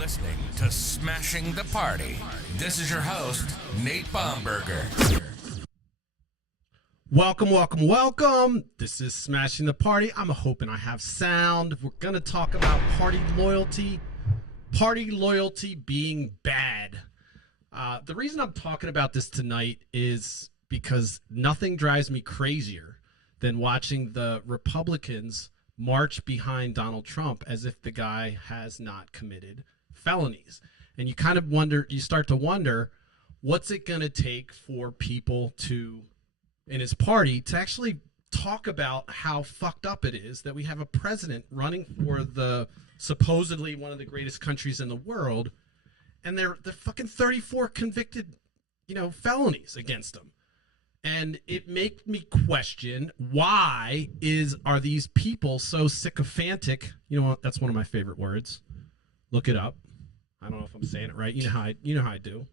listening to Smashing the Party. This is your host, Nate Baumberger. Welcome. This is Smashing the Party. I'm hoping I have sound. We're going to talk about party loyalty being bad. The reason I'm talking about this tonight is because nothing drives me crazier than watching the Republicans march behind Donald Trump as if the guy has not committed felonies. And you kind of wonder, you start to wonder, what's it going to take for people to, in his party, to actually talk about how fucked up it is that we have a president running for the supposedly one of the greatest countries in the world, and they're fucking 34 convicted, felonies against him. And it makes me question, why are these people so sycophantic? You know what? That's one of my favorite words. Look it up. I don't know if I'm saying it right. You know how I do.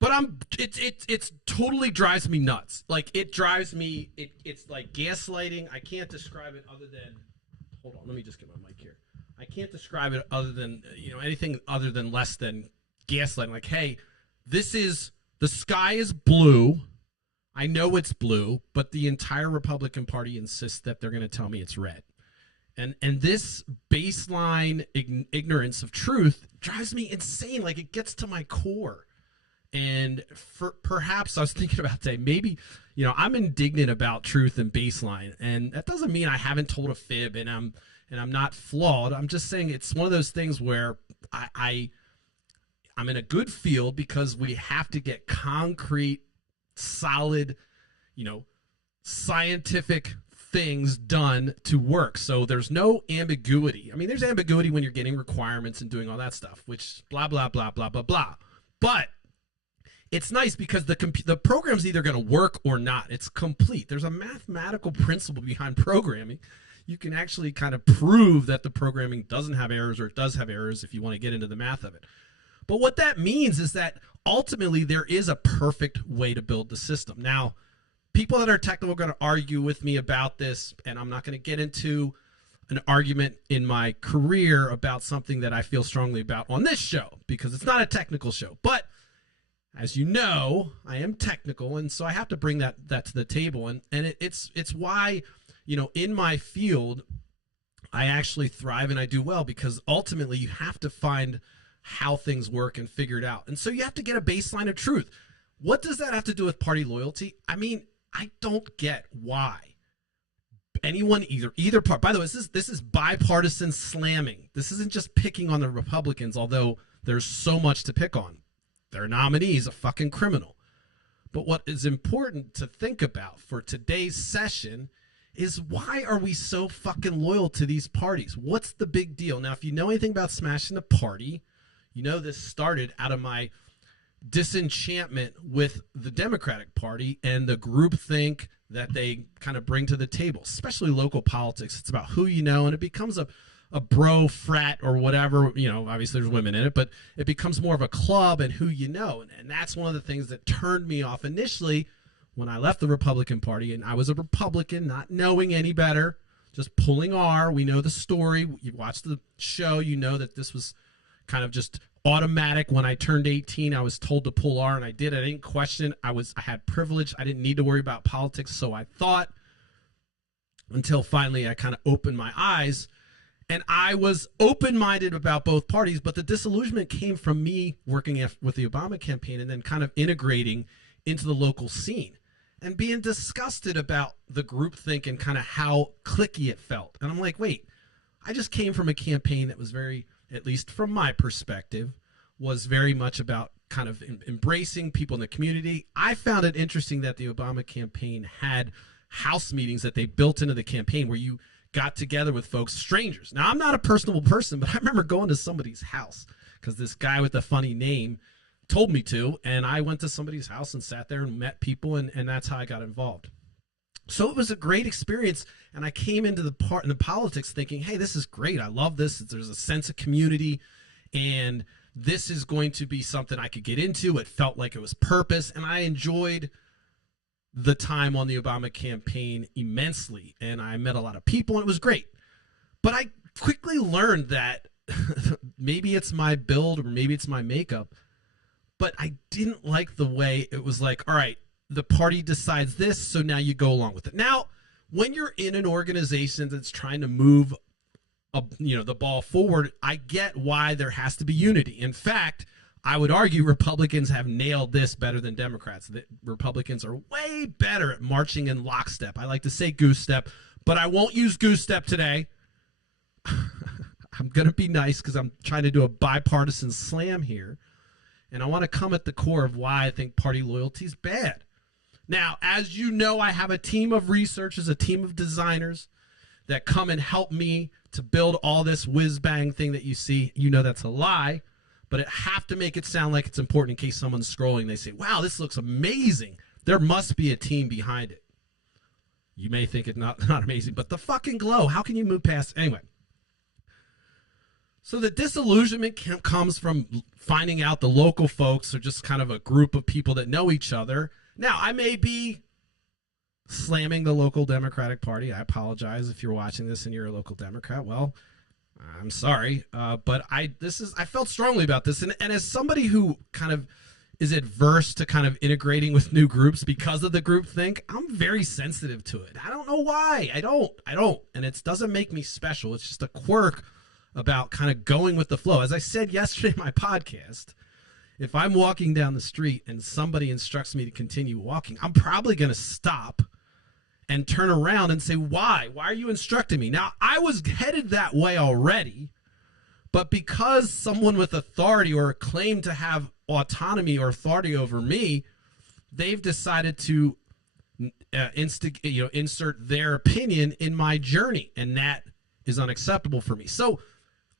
But it's totally drives me nuts. Like, it drives me. It's like gaslighting. I can't describe it other than. Hold on. Let me just get my mic here. I can't describe it other than anything other than less than gaslighting. Like, hey, the sky is blue. I know it's blue, but the entire Republican Party insists that they're going to tell me it's red. And this baseline ignorance of truth drives me insane. Like, it gets to my core. And perhaps I was thinking about today, maybe, I'm indignant about truth and baseline. And that doesn't mean I haven't told a fib and I'm not flawed. I'm just saying it's one of those things where I'm in a good field because we have to get concrete, solid, scientific things done to work. So there's no ambiguity. I mean, there's ambiguity when you're getting requirements and doing all that stuff, which blah, blah, blah, blah, blah, blah. But it's nice because the program's either going to work or not. It's complete. There's a mathematical principle behind programming. You can actually kind of prove that the programming doesn't have errors or it does have errors if you want to get into the math of it. But what that means is that ultimately there is a perfect way to build the system. Now, people that are technical are going to argue with me about this, and I'm not going to get into an argument in my career about something that I feel strongly about on this show because it's not a technical show. But as you know, I am technical, and so I have to bring that to the table. And it's why, in my field, I actually thrive and I do well because ultimately you have to find how things work and figure it out. And so you have to get a baseline of truth. What does that have to do with party loyalty? I mean, I don't get why anyone either part. By the way, this is bipartisan slamming. This isn't just picking on the Republicans, although there's so much to pick on. Their nominee is a fucking criminal. But what is important to think about for today's session is, why are we so fucking loyal to these parties? What's the big deal? Now, if you know anything about Smashing the Party, this started out of my disenchantment with the Democratic Party and the groupthink that they kind of bring to the table, especially local politics. It's about who you know, and it becomes a bro frat or whatever. Obviously there's women in it, but it becomes more of a club and who you know. And that's one of the things that turned me off initially when I left the Republican Party. And I was a Republican, not knowing any better, just pulling R. We know the story. You watched the show, you know that this was kind of just automatic. When I turned 18, I was told to pull R, and I did. I didn't question. I had privilege. I didn't need to worry about politics, so I thought, until finally I kind of opened my eyes. And I was open-minded about both parties, but the disillusionment came from me working with the Obama campaign and then kind of integrating into the local scene and being disgusted about the groupthink and kind of how cliquey it felt. And I'm like, wait, I just came from a campaign that was very, at least from my perspective, was very much about kind of embracing people in the community. I found it interesting that the Obama campaign had house meetings that they built into the campaign where you got together with folks, strangers. Now, I'm not a personable person, but I remember going to somebody's house because this guy with a funny name told me to, and I went to somebody's house and sat there and met people, and that's how I got involved. So it was a great experience, and I came into the politics thinking, hey, this is great. I love this. There's a sense of community, and this is going to be something I could get into. It felt like it was purpose, and I enjoyed the time on the Obama campaign immensely, and I met a lot of people, and it was great. But I quickly learned that maybe it's my build or maybe it's my makeup, but I didn't like the way it was like, all right, the party decides this, so now you go along with it. Now, when you're in an organization that's trying to move the ball forward, I get why there has to be unity. In fact, I would argue Republicans have nailed this better than Democrats. The Republicans are way better at marching in lockstep. I like to say goose step, but I won't use goose step today. I'm going to be nice because I'm trying to do a bipartisan slam here. And I want to come at the core of why I think party loyalty is bad. Now, as you know, I have a team of researchers, a team of designers that come and help me to build all this whiz-bang thing that you see. You know that's a lie, but I have to make it sound like it's important in case someone's scrolling. They say, wow, this looks amazing. There must be a team behind it. You may think it's not amazing, but the fucking glow, how can you move past? Anyway. So the disillusionment comes from finding out the local folks are just kind of a group of people that know each other. Now, I may be slamming the local Democratic Party. I apologize if you're watching this and you're a local Democrat. Well, I'm sorry, but I felt strongly about this. And as somebody who kind of is adverse to kind of integrating with new groups because of the groupthink, I'm very sensitive to it. I don't know why. I don't. And it doesn't make me special. It's just a quirk about kind of going with the flow. As I said yesterday in my podcast, if I'm walking down the street and somebody instructs me to continue walking, I'm probably going to stop and turn around and say, why? Why are you instructing me? Now, I was headed that way already, but because someone with authority or a claim to have autonomy or authority over me, they've decided to insert their opinion in my journey, and that is unacceptable for me. So,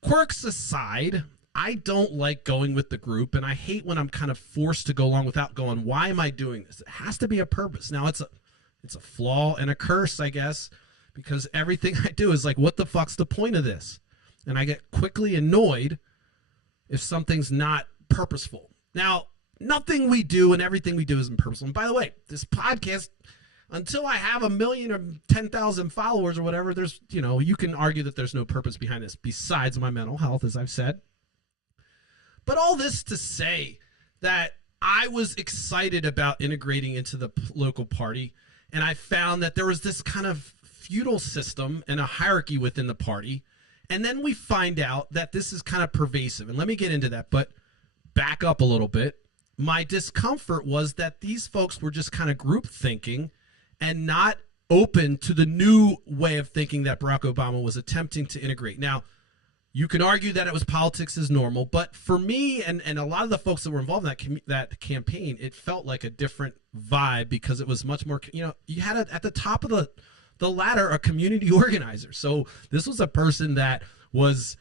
quirks aside, I don't like going with the group, and I hate when I'm kind of forced to go along without going, why am I doing this? It has to be a purpose. Now, it's a flaw and a curse, I guess, because everything I do is like, what the fuck's the point of this? And I get quickly annoyed if something's not purposeful. Now, nothing we do and everything we do isn't purposeful. And by the way, this podcast, until I have 1 million or 10,000 followers or whatever, there's, you can argue that there's no purpose behind this besides my mental health, as I've said. But all this to say that I was excited about integrating into the local party, and I found that there was this kind of feudal system and a hierarchy within the party. And then we find out that this is kind of pervasive. And let me get into that, but back up a little bit. My discomfort was that these folks were just kind of group thinking and not open to the new way of thinking that Barack Obama was attempting to integrate. Now, you can argue that it was politics as normal, but for me and a lot of the folks that were involved in that campaign, it felt like a different vibe because it was much more, you had at the top of the ladder a community organizer. So this was a person that was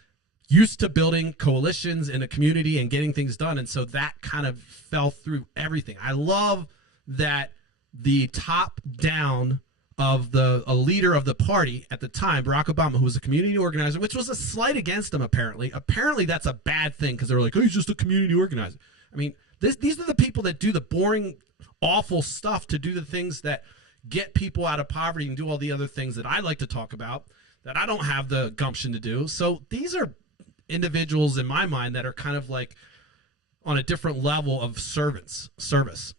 used to building coalitions in a community and getting things done. And so that kind of fell through everything. I love that the top down of a leader of the party at the time, Barack Obama, who was a community organizer, which was a slight against him, apparently. Apparently, that's a bad thing because they were like, oh, he's just a community organizer. I mean, these are the people that do the boring, awful stuff to do the things that get people out of poverty and do all the other things that I like to talk about that I don't have the gumption to do. So these are individuals in my mind that are kind of like on a different level of service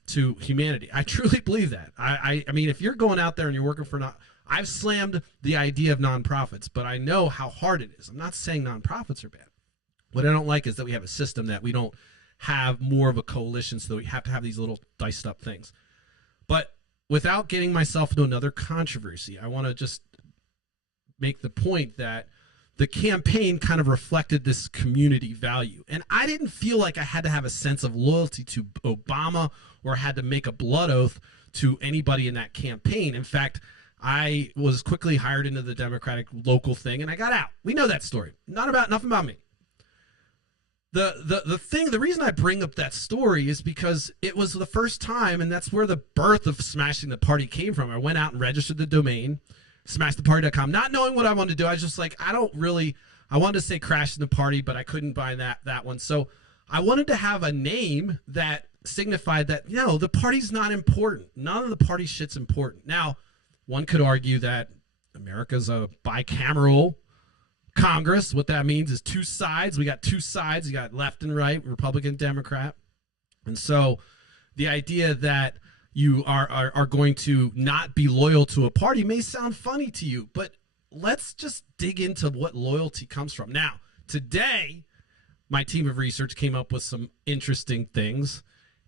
to humanity. I truly believe that. I mean, if you're going out there and you're working for I've slammed the idea of nonprofits, but I know how hard it is. I'm not saying nonprofits are bad. What I don't like is that we have a system that we don't have more of a coalition, so we have to have these little diced up things. But without getting myself into another controversy, I want to just make the point that the campaign kind of reflected this community value. And I didn't feel like I had to have a sense of loyalty to Obama or had to make a blood oath to anybody in that campaign. In fact, I was quickly hired into the Democratic local thing and I got out. We know that story. Nothing about me. The reason I bring up that story is because it was the first time, and that's where the birth of Smashing the Party came from. I went out and registered the domain, smashtheparty.com, not knowing what I wanted to do. I was just like, I wanted to say Crashing the Party, but I couldn't buy that one. So I wanted to have a name that signified that, the party's not important. None of the party shit's important. Now, one could argue that America's a bicameral Congress. What that means is two sides. We got two sides. You got left and right, Republican, Democrat. And so the idea that you are going to not be loyal to a party may sound funny to you, but let's just dig into what loyalty comes from. Now, today, my team of research came up with some interesting things.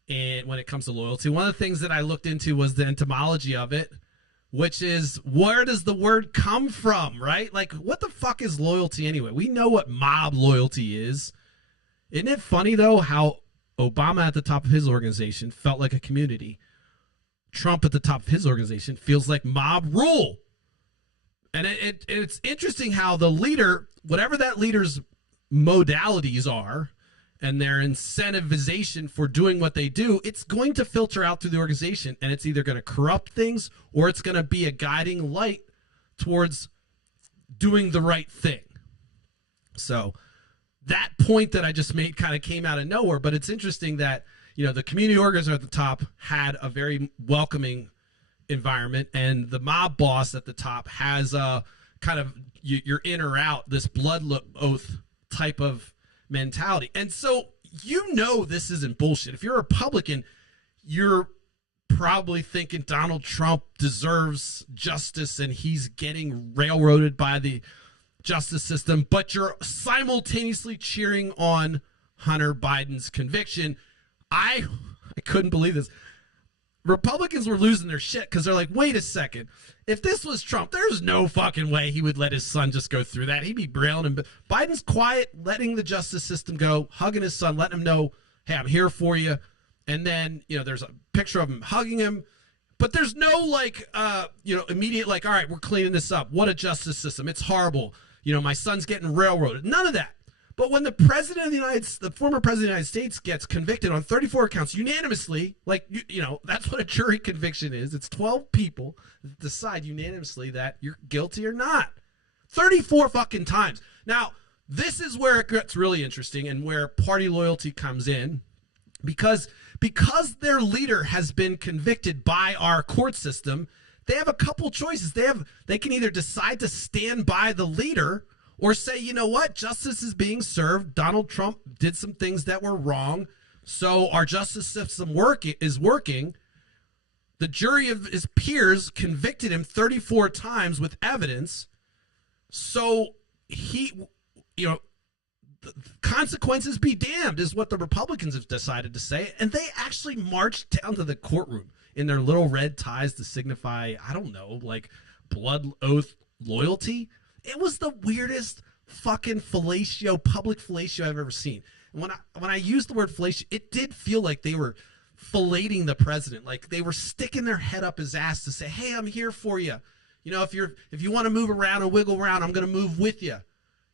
And when it comes to loyalty, one of the things that I looked into was the etymology of it, which is, where does the word come from, right? Like, what the fuck is loyalty anyway? We know what mob loyalty is. Isn't it funny, though, how Obama at the top of his organization felt like a community? Trump at the top of his organization feels like mob rule. And it's interesting how the leader, whatever that leader's modalities are, and their incentivization for doing what they do, it's going to filter out through the organization, and it's either going to corrupt things or it's going to be a guiding light towards doing the right thing. So that point that I just made kind of came out of nowhere, but it's interesting that, you know, the community organizer at the top had a very welcoming environment, and the mob boss at the top has a kind of you're in or out, this blood oath type of mentality. And so, you know, this isn't bullshit. If you're a Republican, you're probably thinking Donald Trump deserves justice and he's getting railroaded by the justice system, but you're simultaneously cheering on Hunter Biden's conviction. I couldn't believe this. Republicans were losing their shit because they're like, wait a second. If this was Trump, there's no fucking way he would let his son just go through that. He'd be brailing him. But Biden's quiet, letting the justice system go, hugging his son, letting him know, hey, I'm here for you. And then, you know, there's a picture of him hugging him. But there's no, like, immediate, like, all right, we're cleaning this up. What a justice system. It's horrible. You know, my son's getting railroaded. None of that. But when the president of the former president of the United States gets convicted on 34 counts unanimously, like, you know, that's what a jury conviction is. It's 12 people that decide unanimously that you're guilty or not. 34 fucking times. Now, this is where it gets really interesting and where party loyalty comes in, because their leader has been convicted by our court system, they have a couple choices. They can either decide to stand by the leader, or say, you know what, justice is being served. Donald Trump did some things that were wrong, so our justice system is working. The jury of his peers convicted him 34 times with evidence, so he, you know, the consequences be damned is what the Republicans have decided to say, and they actually marched down to the courtroom in their little red ties to signify, I don't know, like blood oath loyalty. It was the weirdest fucking public fellatio I've ever seen. And when I used the word fellatio, it did feel like they were filleting the president. Like they were sticking their head up his ass to say, hey, I'm here for you. You know, if you want to move around and wiggle around, I'm going to move with you.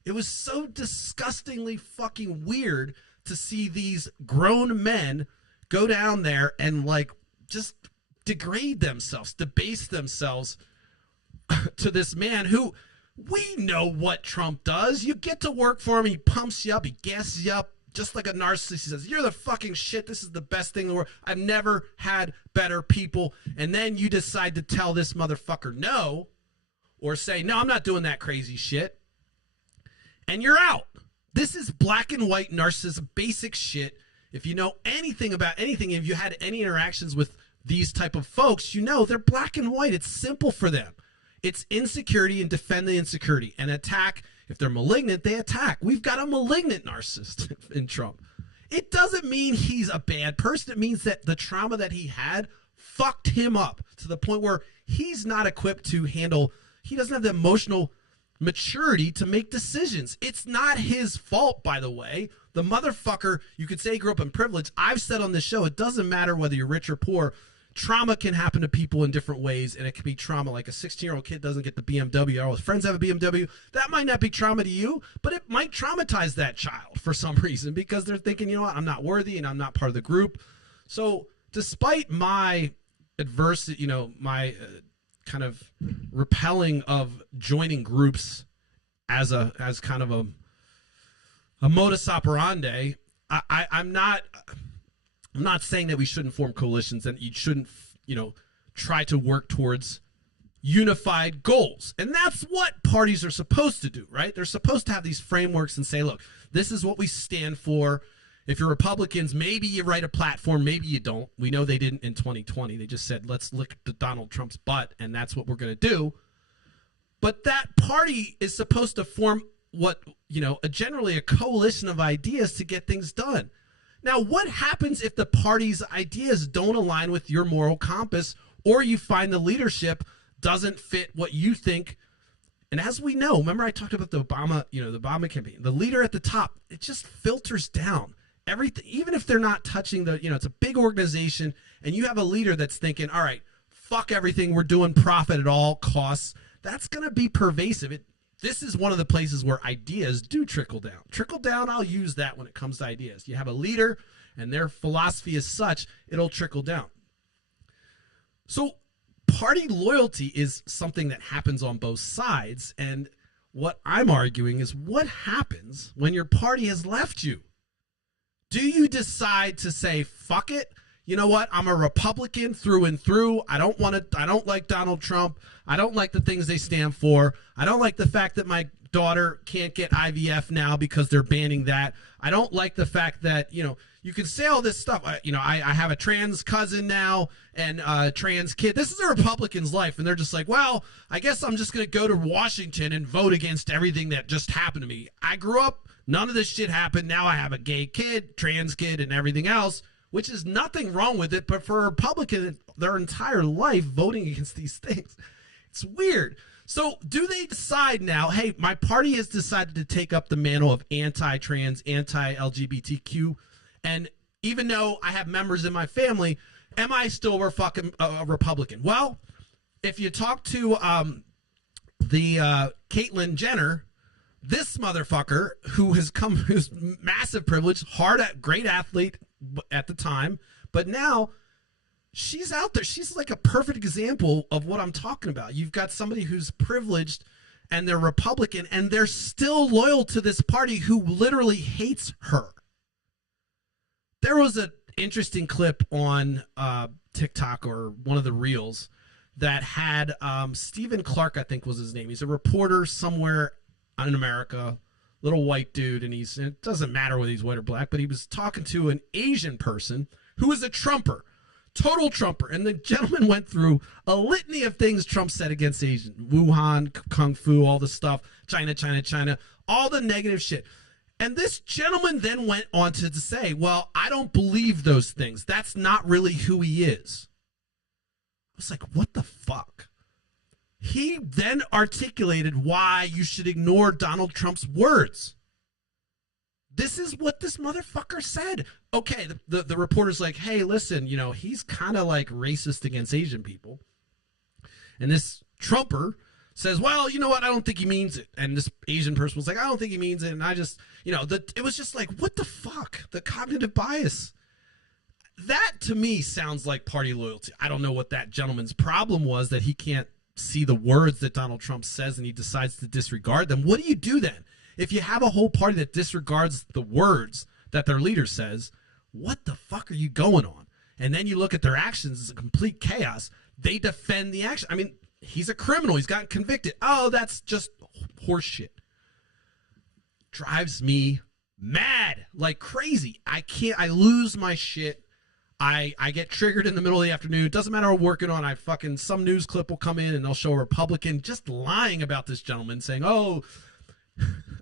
It was so disgustingly fucking weird to see these grown men go down there and, like, just degrade themselves, debase themselves to this man who... We know what Trump does. You get to work for him, he pumps you up, he gasses you up, just like a narcissist. He says, you're the fucking shit. This is the best thing in the world. I've never had better people. And then you decide to tell this motherfucker no, or say, no, I'm not doing that crazy shit. And you're out. This is black and white narcissism, basic shit. If you know anything about anything, if you had any interactions with these type of folks, you know they're black and white. It's simple for them. It's insecurity and defend the insecurity and attack. If they're malignant, they attack. We've got a malignant narcissist in Trump. It doesn't mean he's a bad person. It means that the trauma that he had fucked him up to the point where he's not equipped to handle, he doesn't have the emotional maturity to make decisions. It's not his fault, by the way. The motherfucker, you could say he grew up in privilege. I've said on this show, it doesn't matter whether you're rich or poor. Trauma can happen to people in different ways, and it can be trauma. Like a 16-year-old kid doesn't get the BMW. All his friends have a BMW. That might not be trauma to you, but it might traumatize that child for some reason because they're thinking, you know what, I'm not worthy and I'm not part of the group. So despite my adversity, you know, my kind of repelling of joining groups as kind of a modus operandi, I'm not saying that we shouldn't form coalitions and you shouldn't, you know, try to work towards unified goals. And that's what parties are supposed to do, right? They're supposed to have these frameworks and say, look, this is what we stand for. If you're Republicans, maybe you write a platform, maybe you don't. We know they didn't in 2020. They just said, let's lick Donald Trump's butt, and that's what we're going to do. But that party is supposed to form what, generally a coalition of ideas to get things done. Now, what happens if the party's ideas don't align with your moral compass, or you find the leadership doesn't fit what you think? And as we know, remember I talked about the Obama campaign, the leader at the top, it just filters down everything. Even if they're not touching it's a big organization, and you have a leader that's thinking, all right, fuck everything, we're doing profit at all costs. That's going to be pervasive. This is one of the places where ideas do trickle down. Trickle down, I'll use that when it comes to ideas. You have a leader and their philosophy is such, it'll trickle down. So party loyalty is something that happens on both sides. And what I'm arguing is, what happens when your party has left you? Do you decide to say, fuck it? You know what? I'm a Republican through and through. I don't like Donald Trump. I don't like the things they stand for. I don't like the fact that my daughter can't get IVF now because they're banning that. I don't like the fact that, you can say all this stuff. I have a trans cousin now and a trans kid. This is a Republican's life. And they're just like, well, I guess I'm just going to go to Washington and vote against everything that just happened to me. I grew up, none of this shit happened. Now I have a gay kid, trans kid, and everything else, which is nothing wrong with it. But for a Republican, their entire life voting against these things, it's weird. So do they decide now, hey, my party has decided to take up the mantle of anti-trans, anti-LGBTQ, and even though I have members in my family, am I still a Republican? Well, if you talk to the Caitlyn Jenner, this motherfucker who's massive privilege, great athlete at the time, but now she's out there. She's like a perfect example of what I'm talking about. You've got somebody who's privileged and they're Republican and they're still loyal to this party who literally hates her. There was an interesting clip on TikTok or one of the reels that had Stephen Clark, I think was his name. He's a reporter somewhere in America, little white dude, and it doesn't matter whether he's white or black, but he was talking to an Asian person who is a Trumper, total Trumper. And the gentleman went through a litany of things Trump said against Asian, Wuhan, Kung Fu, all the stuff, China, all the negative shit. And this gentleman then went on to say, well, I don't believe those things. That's not really who he is. I was like, what the fuck? He then articulated why you should ignore Donald Trump's words. This is what this motherfucker said. Okay, the reporter's like, hey, listen, he's kind of like racist against Asian people. And this Trumper says, well, you know what? I don't think he means it. And this Asian person was like, I don't think he means it. And I just, it was just like, what the fuck? The cognitive bias. That to me sounds like party loyalty. I don't know what that gentleman's problem was, that he can't see the words that Donald Trump says and he decides to disregard them. What do you do then? If you have a whole party that disregards the words that their leader says, what the fuck are you going on? And then you look at their actions, it's a complete chaos. They defend the action. I mean, he's a criminal. He's gotten convicted. Oh, that's just horseshit. Drives me mad like crazy. I lose my shit. I get triggered in the middle of the afternoon. It doesn't matter what I'm working on. Some news clip will come in and they'll show a Republican just lying about this gentleman saying, oh,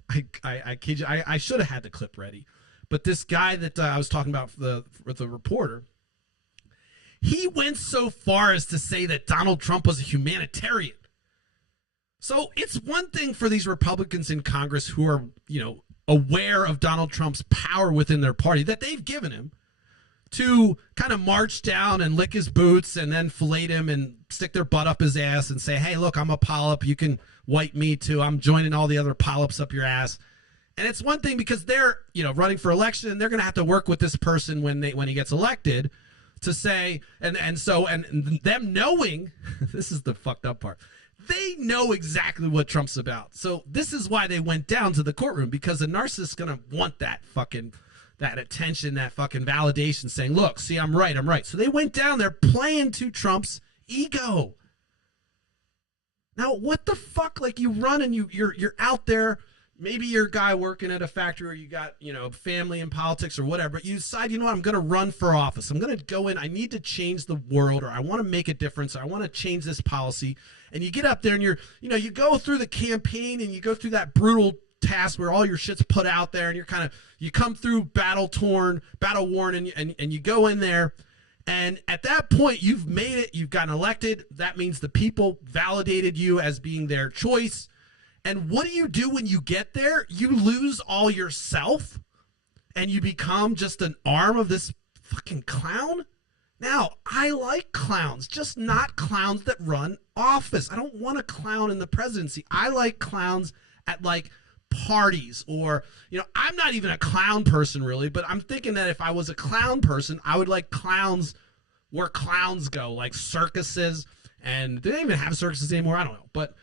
I kid you. I should have had the clip ready. But this guy that I was talking about with the reporter, he went so far as to say that Donald Trump was a humanitarian. So it's one thing for these Republicans in Congress who are, aware of Donald Trump's power within their party that they've given him, to kind of march down and lick his boots and then fillet him and stick their butt up his ass and say, hey, look, I'm a polyp. You can wipe me too. I'm joining all the other polyps up your ass. And it's one thing because they're, running for election and they're going to have to work with this person when he gets elected to say, and them knowing, this is the fucked up part. They know exactly what Trump's about. So this is why they went down to the courtroom, because a narcissist is going to want that attention, that fucking validation, saying, look, see, I'm right. So they went down there playing to Trump's ego. Now, what the fuck? Like, you run and you're out there. Maybe you're a guy working at a factory, or you got, family in politics or whatever, but you decide, what, I'm going to run for office. I'm going to go in. I need to change the world, or I want to make a difference. Or I want to change this policy. And you get up there and you go through the campaign and you go through that brutal task where all your shit's put out there, and you come through battle worn, and you go in there. And at that point, you've made it. You've gotten elected. That means the people validated you as being their choice. And what do you do when you get there? You lose all yourself and you become just an arm of this fucking clown. Now, I like clowns, just not clowns that run office. I don't want a clown in the presidency. I like clowns at like parties, or, I'm not even a clown person really, but I'm thinking that if I was a clown person, I would like clowns where clowns go, like circuses. And they don't even have circuses anymore. I don't know. But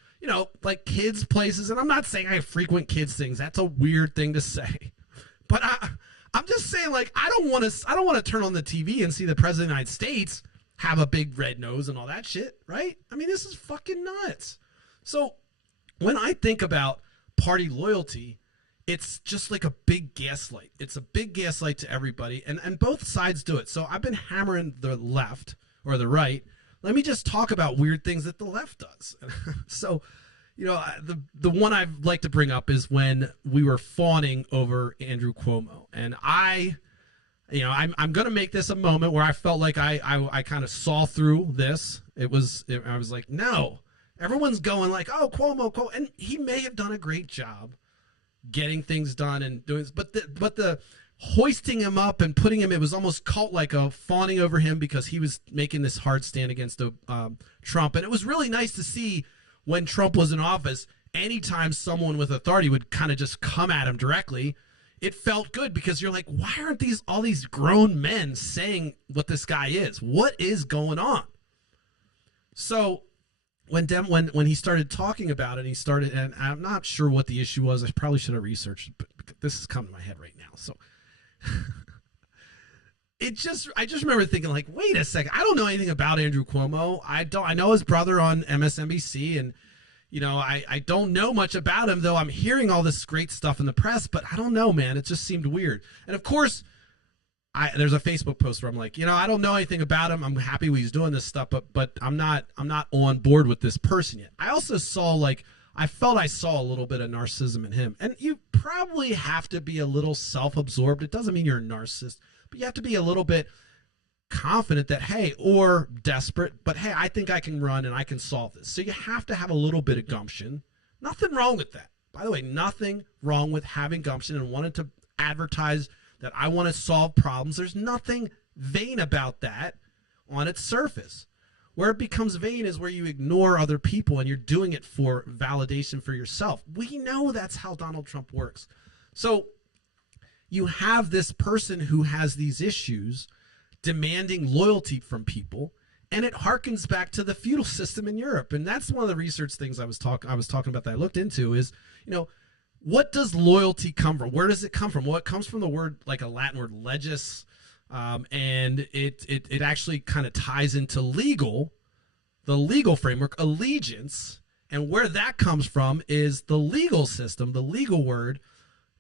like kids places, and I'm not saying I frequent kids things. That's a weird thing to say. But I'm just saying, like, I don't want to turn on the TV and see the president of the United States have a big red nose and all that shit, right? I mean, this is fucking nuts. So when I think about party loyalty, it's just like a big gaslight. It's a big gaslight to everybody, and both sides do it. So I've been hammering the left or the right. Let me just talk about weird things that the left does. So, the one I'd like to bring up is when we were fawning over Andrew Cuomo. And I'm going to make this a moment where I felt like I kind of saw through this. I was like, no, everyone's going like, oh, Cuomo. And he may have done a great job getting things done and doing this, but the hoisting him up and putting him, it was almost cult-like, a fawning over him because he was making this hard stand against Trump. And it was really nice to see when Trump was in office, anytime someone with authority would kind of just come at him directly, it felt good because you're like, why aren't all these grown men saying what this guy is? What is going on? So when he started talking about it, and I'm not sure what the issue was. I probably should have researched it, but this is coming to my head right now. So I just remember thinking, like, wait a second, I don't know anything about Andrew Cuomo. I know his brother on MSNBC, and I don't know much about him, though I'm hearing all this great stuff in the press, but I don't know, man. It just seemed weird. And of course, there's a Facebook post where I'm like, I don't know anything about him. I'm happy he's doing this stuff, but I'm not on board with this person yet. I also I felt I saw a little bit of narcissism in him. And you probably have to be a little self-absorbed. It doesn't mean you're a narcissist, but you have to be a little bit confident that, hey, or desperate, but hey, I think I can run and I can solve this. So you have to have a little bit of gumption. Nothing wrong with that. By the way, nothing wrong with having gumption and wanting to advertise that I want to solve problems. There's nothing vain about that on its surface. Where it becomes vain is where you ignore other people and you're doing it for validation for yourself. We know that's how Donald Trump works. So you have this person who has these issues demanding loyalty from people, and it harkens back to the feudal system in Europe. And that's one of the research things I was talking about that I looked into is, what does loyalty come from? Where does it come from? Well, it comes from the word, like a Latin word, legis, and it actually kind of ties into the legal framework, allegiance, and where that comes from is the legal system, the legal word,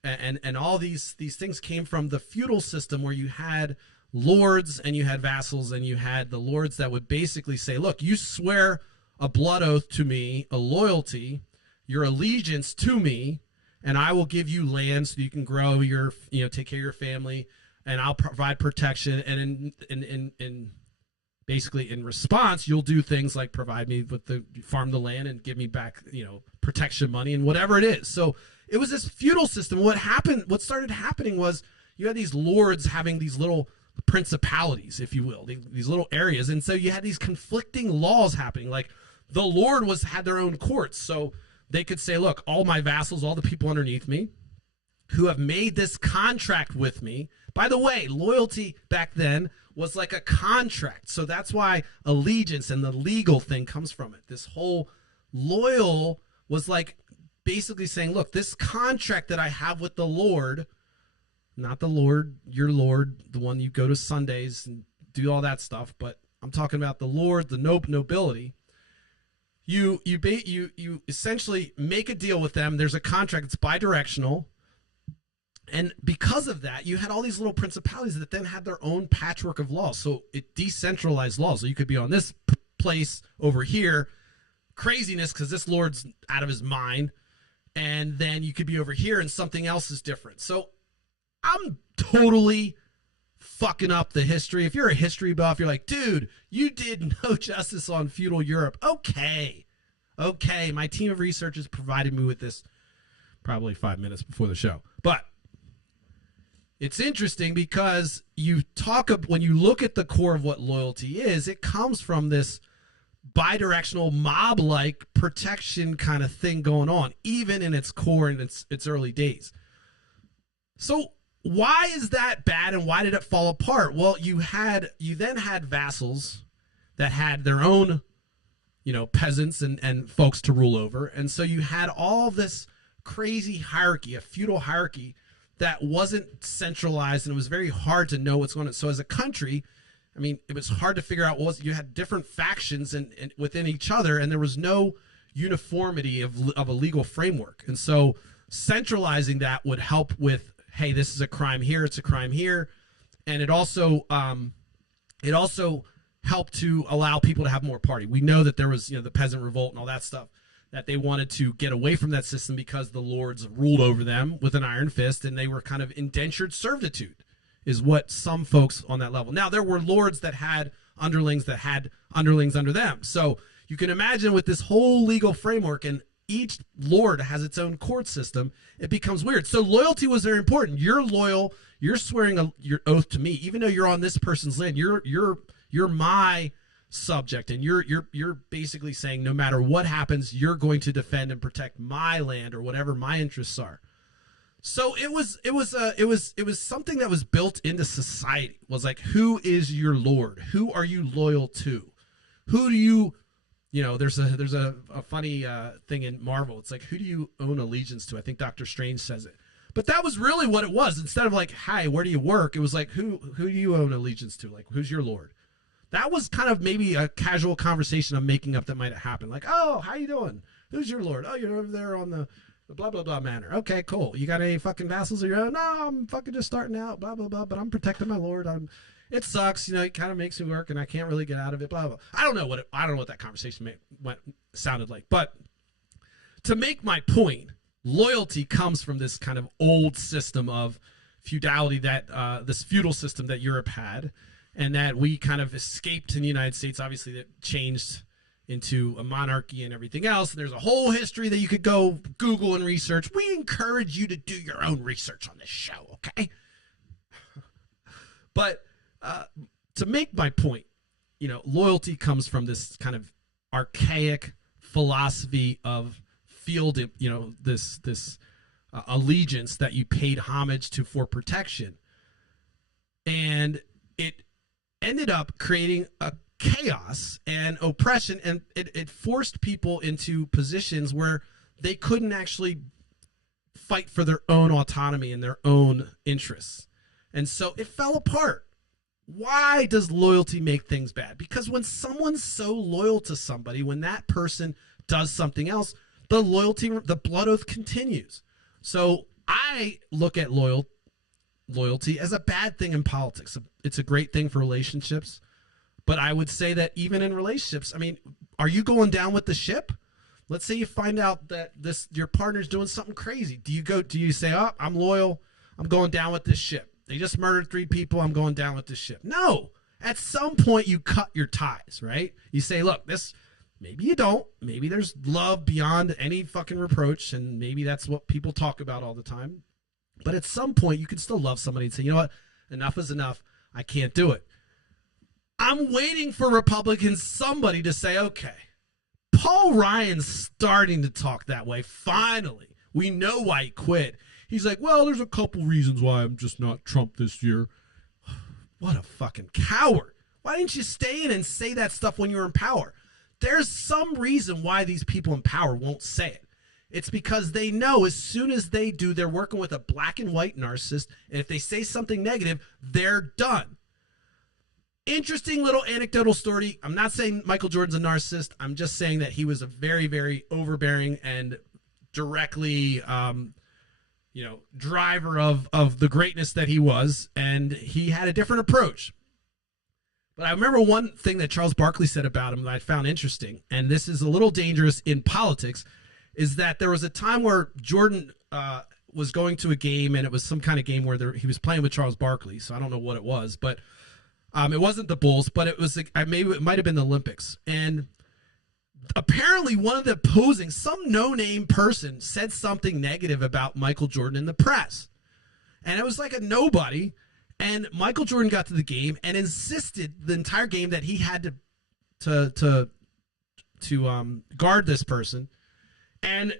and all these things came from the feudal system where you had lords and you had vassals, and you had the lords that would basically say, look, you swear a blood oath to me, a loyalty, your allegiance to me, and I will give you land so you can grow your, take care of your family, and I'll provide protection. And in basically in response, you'll do things like provide me with farm the land and give me back, protection money and whatever it is. So it was this feudal system. What started happening was you had these lords having these little principalities, if you will, these little areas. And so you had these conflicting laws happening. Like the lord had their own courts. So they could say, look, all my vassals, all the people underneath me who have made this contract with me. By the way, loyalty back then was like a contract. So that's why allegiance and the legal thing comes from it. This whole loyal was like basically saying, look, this contract that I have with the Lord, not the Lord, your Lord, the one you go to Sundays and do all that stuff, but I'm talking about the Lord, the nobility. You essentially make a deal with them. There's a contract. It's bi-directional. And because of that, you had all these little principalities that then had their own patchwork of laws. So it decentralized laws. So you could be on this place over here, craziness because this lord's out of his mind. And then you could be over here and something else is different. So I'm totally fucking up the history. If you're a history buff, you're like, dude, you did no justice on feudal Europe. Okay. My team of researchers provided me with this probably 5 minutes before the show. But it's interesting because when you look at the core of what loyalty is, it comes from this bidirectional mob-like protection kind of thing going on, even in its core in its early days. So why is that bad and why did it fall apart? Well, you then had vassals that had their own, peasants and folks to rule over. And so you had all this crazy hierarchy, a feudal hierarchy that wasn't centralized, and it was very hard to know what's going on. So as a country, I mean, it was hard to figure out you had different factions and within each other, and there was no uniformity of a legal framework. And so centralizing that would help with, hey, this is a crime here, it's a crime here. And it also helped to allow people to have more party. We know that there was, the peasant revolt and all that stuff, that they wanted to get away from that system because the lords ruled over them with an iron fist, and they were kind of indentured servitude, is what some folks on that level. Now, there were lords that had underlings that had underlings under them. So you can imagine with this whole legal framework, and each lord has its own court system, it becomes weird. So loyalty was very important. You're loyal. You're swearing your oath to me, even though you're on this person's land. You're my subject, and you're basically saying no matter what happens, you're going to defend and protect my land or whatever my interests are. So it was something that was built into society. It was like, who is your lord? Who are you loyal to? Who do you there's a funny thing in Marvel. It's like, who do you own allegiance to? I think Doctor Strange says it. But that was really what it was. Instead of like, hi, where do you work? It was like, who do you own allegiance to? Like, who's your lord? That was kind of maybe a casual conversation I'm making up that might have happened. Like, oh, how you doing? Who's your lord? Oh, you're over there on the blah, blah, blah manor. Okay, cool. You got any fucking vassals of your own? No, I'm fucking just starting out, blah, blah, blah, but I'm protecting my lord. It sucks, it kind of makes me work and I can't really get out of it, blah, blah. I don't know what that conversation sounded like. But to make my point, loyalty comes from this kind of old system of feudality this feudal system that Europe had, and that we kind of escaped in the United States. Obviously, that changed into a monarchy and everything else. And there's a whole history that you could go Google and research. We encourage you to do your own research on this show, okay? But to make my point, loyalty comes from this kind of archaic philosophy of field, this allegiance that you paid homage to for protection. And it ended up creating a chaos and oppression, and it forced people into positions where they couldn't actually fight for their own autonomy and their own interests. And so it fell apart. Why does loyalty make things bad? Because when someone's so loyal to somebody, when that person does something else, the blood oath continues. So I look at loyalty as a bad thing in politics. It's a great thing for relationships. But I would say that even in relationships, I mean, are you going down with the ship? Let's say you find out that your partner's doing something crazy. Do you say, oh, I'm loyal, I'm going down with this ship. They just murdered 3 people, I'm going down with this ship. No. At some point you cut your ties, right? You say, look, maybe you don't. Maybe there's love beyond any fucking reproach, and maybe that's what people talk about all the time. But at some point you can still love somebody and say, you know what? Enough is enough. I can't do it. I'm waiting for Republicans, somebody to say, okay, Paul Ryan's starting to talk that way. Finally, we know why he quit. He's like, well, there's a couple reasons why I'm just not Trump this year. What a fucking coward. Why didn't you stay in and say that stuff when you were in power? There's some reason why these people in power won't say it. It's because they know as soon as they do, they're working with a black and white narcissist. And if they say something negative, they're done. Interesting little anecdotal story. I'm not saying Michael Jordan's a narcissist. I'm just saying that he was a very, very overbearing and directly, driver of the greatness that he was. And he had a different approach. But I remember one thing that Charles Barkley said about him that I found interesting, and this is a little dangerous in politics, is that there was a time where Jordan was going to a game, and it was some kind of game where he was playing with Charles Barkley. So I don't know what it was, but it wasn't the Bulls, but it was maybe it might have been the Olympics. And apparently one of the opposing, some no-name person said something negative about Michael Jordan in the press. And it was like a nobody. And Michael Jordan got to the game and insisted the entire game that he had to guard this person. And,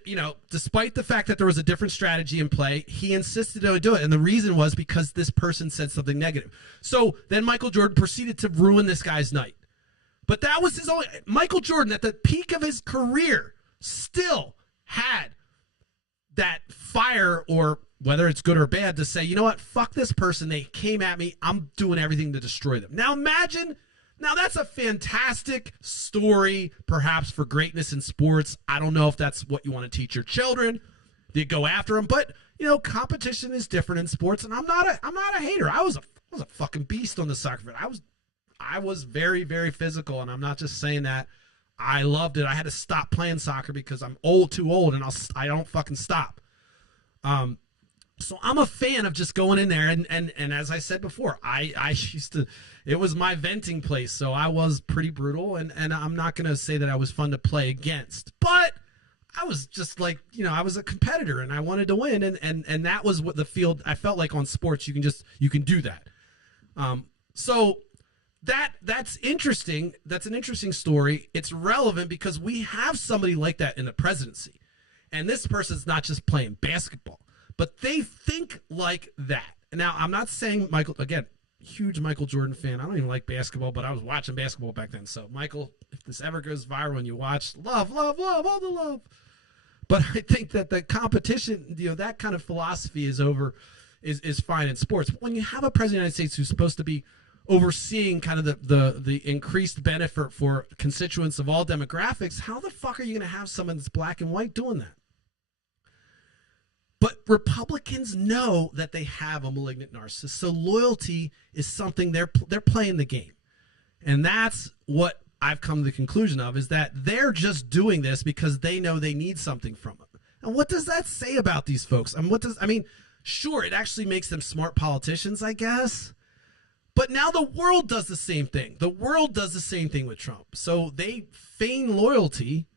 despite the fact that there was a different strategy in play, he insisted to do it. And the reason was because this person said something negative. So then Michael Jordan proceeded to ruin this guy's night. But that was his only. Michael Jordan, at the peak of his career, still had that fire, or whether it's good or bad, to say, you know what, fuck this person. They came at me. I'm doing everything to destroy them. Now imagine. Now, that's a fantastic story, perhaps, for greatness in sports. I don't know if that's what you want to teach your children. You go after them. But, competition is different in sports, and I'm not a hater. I was a fucking beast on the soccer field. I was very, very physical, and I'm not just saying that. I loved it. I had to stop playing soccer because I'm too old, and I don't fucking stop. So I'm a fan of just going in there, and as I said before, I used to, it was my venting place, so I was pretty brutal, and I'm not going to say that I was fun to play against, but I was just like, I was a competitor, and I wanted to win, and that was what the field, I felt like on sports, you can do that. So that's interesting. That's an interesting story. It's relevant because we have somebody like that in the presidency, and this person's not just playing basketball. But they think like that. Now, I'm not saying Michael, again, huge Michael Jordan fan. I don't even like basketball, but I was watching basketball back then. So, Michael, if this ever goes viral and you watch, love, love, love, all the love. But I think that the competition, that kind of philosophy is fine in sports. But when you have a president of the United States who's supposed to be overseeing kind of the increased benefit for constituents of all demographics, how the fuck are you going to have someone that's black and white doing that? But Republicans know that they have a malignant narcissist, so loyalty is something they're playing the game. And that's what I've come to the conclusion of, is that they're just doing this because they know they need something from it. And what does that say about these folks? Sure, it actually makes them smart politicians, I guess. But now the world does the same thing. The world does the same thing with Trump. So they feign loyalty,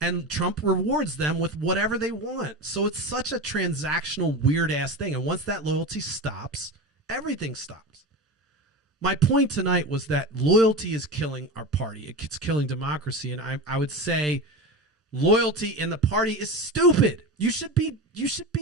and Trump rewards them with whatever they want. So it's such a transactional, weird-ass thing. And once that loyalty stops, everything stops. My point tonight was that loyalty is killing our party. It's killing democracy. And I would say loyalty in the party is stupid. You should be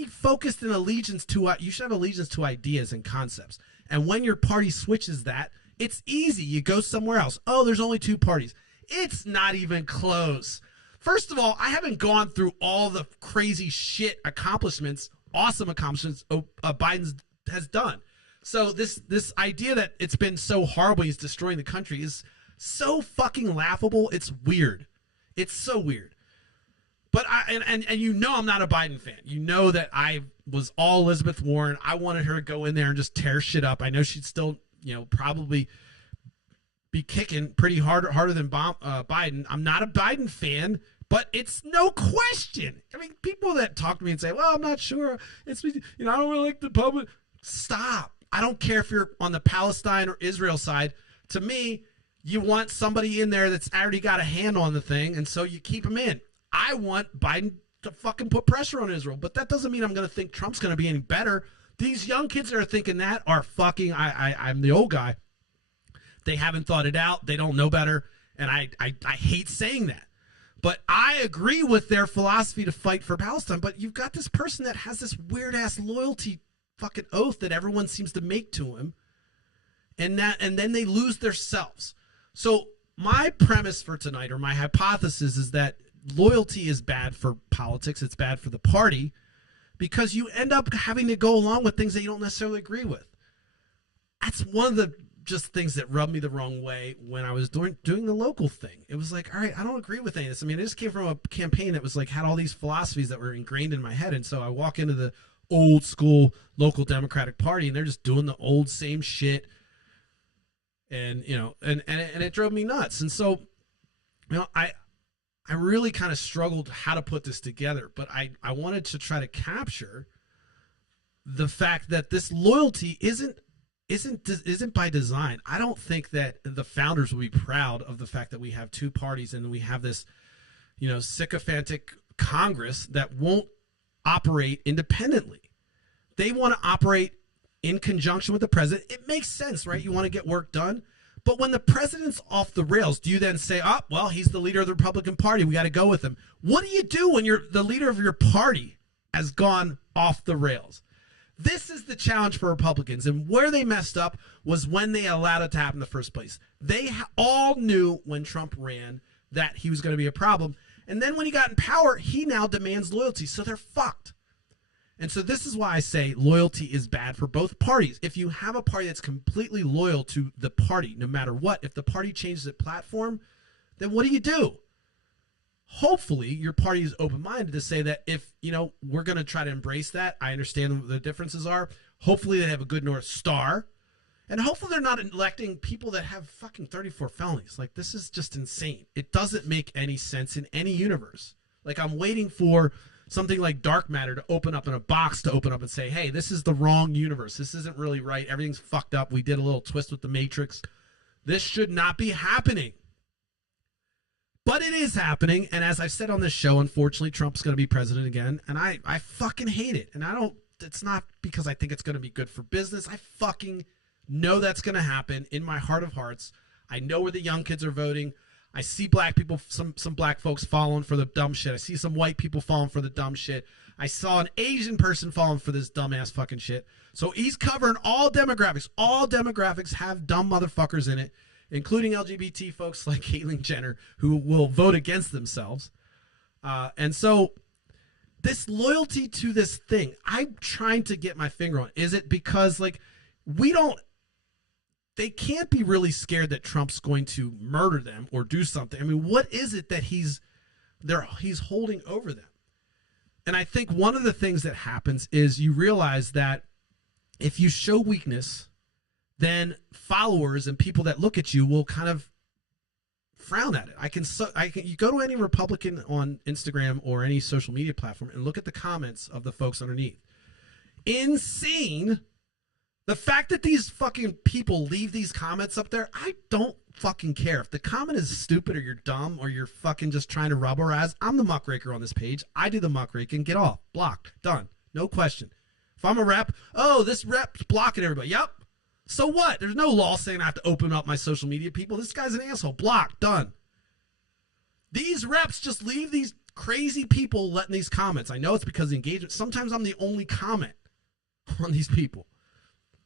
focused in allegiance to, you should have allegiance to ideas and concepts. And when your party switches that, it's easy. You go somewhere else. Oh, there's only two parties. It's not even close. First of all, I haven't gone through all the crazy shit accomplishments, awesome accomplishments Biden has done. So this idea that it's been so horrible, he's destroying the country, is so fucking laughable. It's weird. It's so weird. But I'm not a Biden fan. You know that I was all Elizabeth Warren. I wanted her to go in there and just tear shit up. I know she'd still, probably be kicking pretty harder than Biden. I'm not a Biden fan. But it's no question. I mean, people that talk to me and say, well, I'm not sure. I don't really like the public. Stop. I don't care if you're on the Palestine or Israel side. To me, you want somebody in there that's already got a hand on the thing, and so you keep them in. I want Biden to fucking put pressure on Israel, but that doesn't mean I'm going to think Trump's going to be any better. These young kids that are thinking that are fucking, I'm the old guy. They haven't thought it out. They don't know better, and I hate saying that. But I agree with their philosophy to fight for Palestine. But you've got this person that has this weird-ass loyalty fucking oath that everyone seems to make to him. And then they lose themselves. So my premise for tonight, or my hypothesis, is that loyalty is bad for politics. It's bad for the party because you end up having to go along with things that you don't necessarily agree with. That's one of the just things that rubbed me the wrong way when I was doing the local thing. It was like, all right, I don't agree with any of this. I mean, I just came from a campaign that was like had all these philosophies that were ingrained in my head, and so I walk into the old school local Democratic Party, and they're just doing the old same shit, and and it drove me nuts. And so, I really kind of struggled how to put this together, but I wanted to try to capture the fact that this loyalty isn't by design. I don't think that the founders will be proud of the fact that we have two parties and we have this, sycophantic Congress that won't operate independently. They want to operate in conjunction with the president. It makes sense, right? You want to get work done. But when the president's off the rails, do you then say, oh, well, he's the leader of the Republican Party, we got to go with him? What do you do when the leader of your party has gone off the rails? This is the challenge for Republicans, and where they messed up was when they allowed it to happen in the first place. They all knew when Trump ran that he was going to be a problem, and then when he got in power, he now demands loyalty, so they're fucked. And so this is why I say loyalty is bad for both parties. If you have a party that's completely loyal to the party, no matter what, if the party changes its platform, then what do you do? Hopefully your party is open-minded to say that if, we're going to try to embrace that. I understand what the differences are. Hopefully they have a good North Star. And hopefully they're not electing people that have fucking 34 felonies. Like, this is just insane. It doesn't make any sense in any universe. Like, I'm waiting for something like dark matter to open up in a box to open up and say, hey, this is the wrong universe. This isn't really right. Everything's fucked up. We did a little twist with the Matrix. This should not be happening. But it is happening, and as I've said on this show, unfortunately, Trump's going to be president again, and I fucking hate it. And it's not because I think it's going to be good for business. I fucking know that's going to happen in my heart of hearts. I know where the young kids are voting. I see black people, some black folks falling for the dumb shit. I see some white people falling for the dumb shit. I saw an Asian person falling for this dumbass fucking shit. So he's covering all demographics. All demographics have dumb motherfuckers in it, including LGBT folks like Caitlyn Jenner, who will vote against themselves. And so this loyalty to this thing, I'm trying to get my finger on. Is it because, they can't be really scared that Trump's going to murder them or do something. I mean, what is it that he's holding over them? And I think one of the things that happens is you realize that if you show weakness, then followers and people that look at you will kind of frown at it. You go to any Republican on Instagram or any social media platform and look at the comments of the folks underneath. Insane. The fact that these fucking people leave these comments up there, I don't fucking care. If the comment is stupid or you're dumb or you're fucking just trying to rub our ass, I'm the muckraker on this page. I do the muckraking. Get off. Blocked. Done. No question. If I'm a rep, this rep's blocking everybody. Yep. So what? There's no law saying I have to open up my social media people. This guy's an asshole. Blocked. Done. These reps just leave these crazy people letting these comments. I know it's because of the engagement. Sometimes I'm the only comment on these people.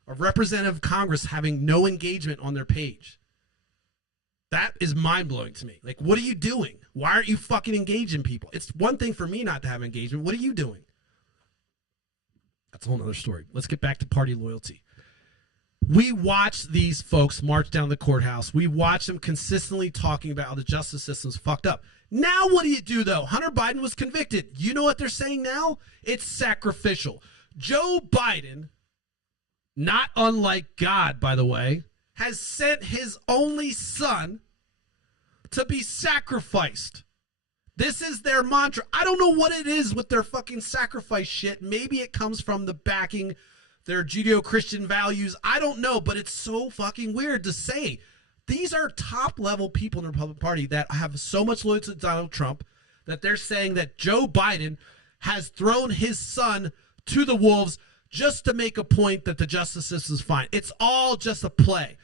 A representative of Congress having no engagement on their page. That is mind-blowing to me. Like, what are you doing? Why aren't you fucking engaging people? It's one thing for me not to have engagement. What are you doing? That's a whole other story. Let's get back to party loyalty. We watch these folks march down the courthouse. We watch them consistently talking about how the justice system's fucked up. Now what do you do, though? Hunter Biden was convicted. You know what they're saying now? It's sacrificial. Joe Biden, not unlike God, by the way, has sent his only son to be sacrificed. This is their mantra. I don't know what it is with their fucking sacrifice shit. Maybe it comes from the backing their Judeo-Christian values. I don't know, but it's so fucking weird to say. These are top-level people in the Republican Party that have so much loyalty to Donald Trump that they're saying that Joe Biden has thrown his son to the wolves just to make a point that the justice system is fine. It's all just a play.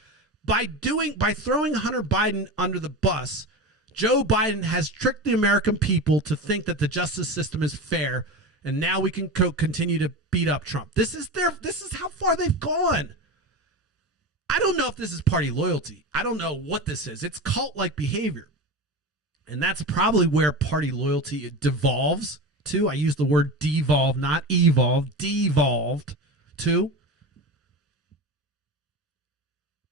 By throwing Hunter Biden under the bus, Joe Biden has tricked the American people to think that the justice system is fair, and now we can continue to beat up Trump. This is how far they've gone. I don't know if this is party loyalty. I don't know what this is. It's cult-like behavior. And that's probably where party loyalty devolves to. I use the word devolve, not evolve. Devolved to.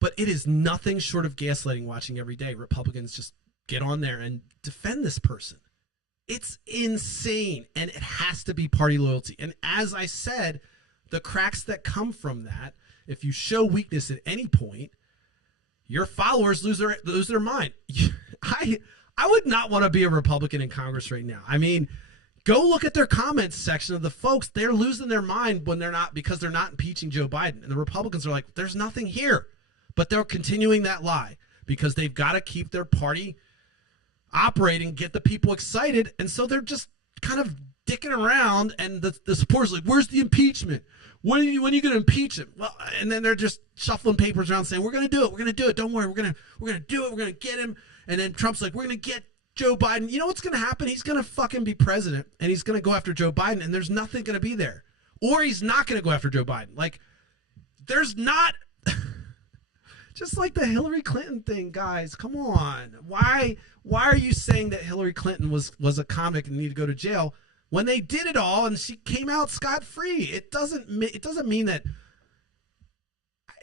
But it is nothing short of gaslighting watching every day. Republicans just get on there and defend this person. It's insane, and it has to be party loyalty. And as I said, the cracks that come from that, if you show weakness at any point, your followers lose their mind. I would not want to be a Republican in Congress right now. I mean, go look at their comments section of the folks. They're losing their mind when they're not, because they're not impeaching Joe Biden. And the Republicans are like, there's nothing here. But they're continuing that lie because they've got to keep their party operating, get the people excited. And so they're just kind of dicking around, and the supporters are like, where's the impeachment? When are you going to impeach him? Well, and then they're just shuffling papers around saying, we're going to do it. We're going to do it. Don't worry. We're going to do it. We're going to get him. And then Trump's like, we're going to get Joe Biden. You know what's going to happen? He's going to fucking be president, and he's going to go after Joe Biden, and there's nothing going to be there. Or he's not going to go after Joe Biden. Like, there's not... Just like the Hillary Clinton thing, guys. Come on. Why are you saying that Hillary Clinton was a convict and needed to go to jail when they did it all and she came out scot-free? It doesn't mean that.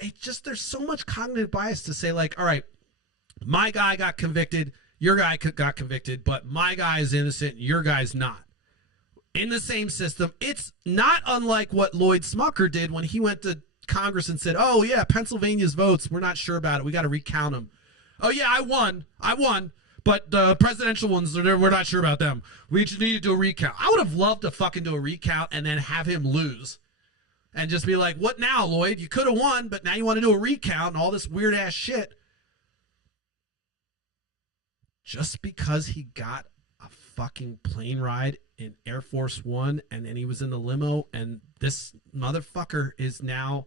It just, there's so much cognitive bias to say, like, all right, my guy got convicted, your guy got convicted, but my guy is innocent, your guy's not. In the same system, it's not unlike what Lloyd Smucker did when he went to Congress and said, oh yeah, Pennsylvania's votes, we're not sure about it, we got to recount them. Oh yeah, I won, but the presidential ones, we're not sure about them, we just need to do a recount. I would have loved to fucking do a recount and then have him lose and just be like, what now, Lloyd? You could have won, but now you want to do a recount and all this weird ass shit. Just because he got a fucking plane ride in Air Force One and then he was in the limo, and this motherfucker is now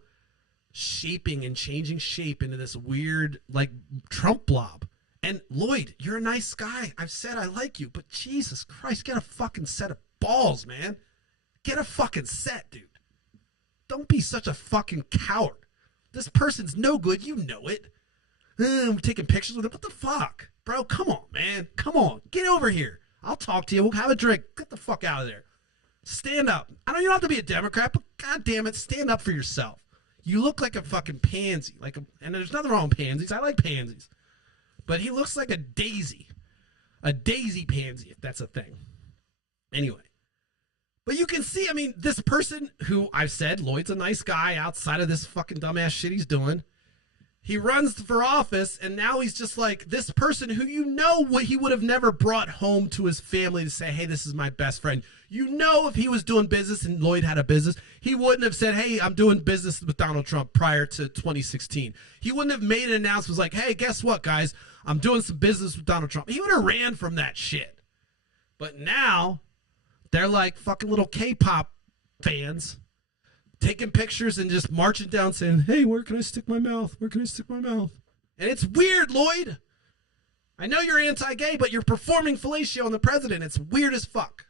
shaping and changing shape into this weird, like, Trump blob. And Lloyd, you're a nice guy. I've said I like you, but Jesus Christ, get a fucking set of balls, man. Get a fucking set, dude. Don't be such a fucking coward. This person's no good. You know it. I'm taking pictures with him. What the fuck? Bro, come on, man. Come on. Get over here. I'll talk to you. We'll have a drink. Get the fuck out of there. Stand up. I know you don't have to be a Democrat, but God damn it, stand up for yourself. You look like a fucking pansy. And there's nothing wrong with pansies. I like pansies. But he looks like a daisy. A daisy pansy, if that's a thing. Anyway. But you can see, I mean, this person who I've said, Lloyd's a nice guy outside of this fucking dumbass shit he's doing. He runs for office, and now he's just like this person who, you know, what he would have never brought home to his family to say, hey, this is my best friend. You know, if he was doing business and Lloyd had a business, he wouldn't have said, hey, I'm doing business with Donald Trump prior to 2016. He wouldn't have made an announcement like, hey, guess what, guys? I'm doing some business with Donald Trump. He would have ran from that shit. But now they're like fucking little K-pop fans taking pictures and just marching down saying, hey, where can I stick my mouth? Where can I stick my mouth? And it's weird, Lloyd. I know you're anti-gay, but you're performing fellatio on the president. It's weird as fuck.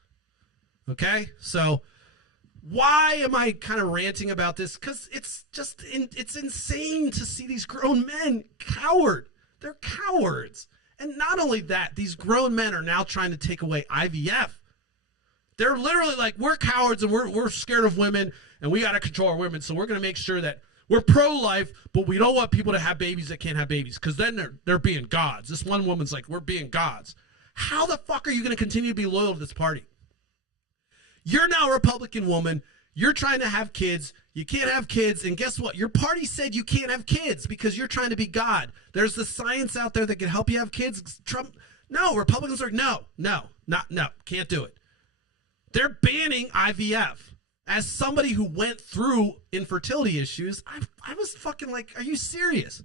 Okay? So why am I kind of ranting about this? Because it's just, it's insane to see these grown men coward. They're cowards. And not only that, these grown men are now trying to take away IVF. They're literally like, we're cowards and we're scared of women and we got to control our women. So we're going to make sure that we're pro-life, but we don't want people to have babies that can't have babies because then they're being gods. This one woman's like, we're being gods. How the fuck are you going to continue to be loyal to this party? You're now a Republican woman. You're trying to have kids. You can't have kids. And guess what? Your party said you can't have kids because you're trying to be God. There's the science out there that can help you have kids. Trump, no, Republicans are no, can't do it. They're banning IVF. As somebody who went through infertility issues, I was fucking like, are you serious?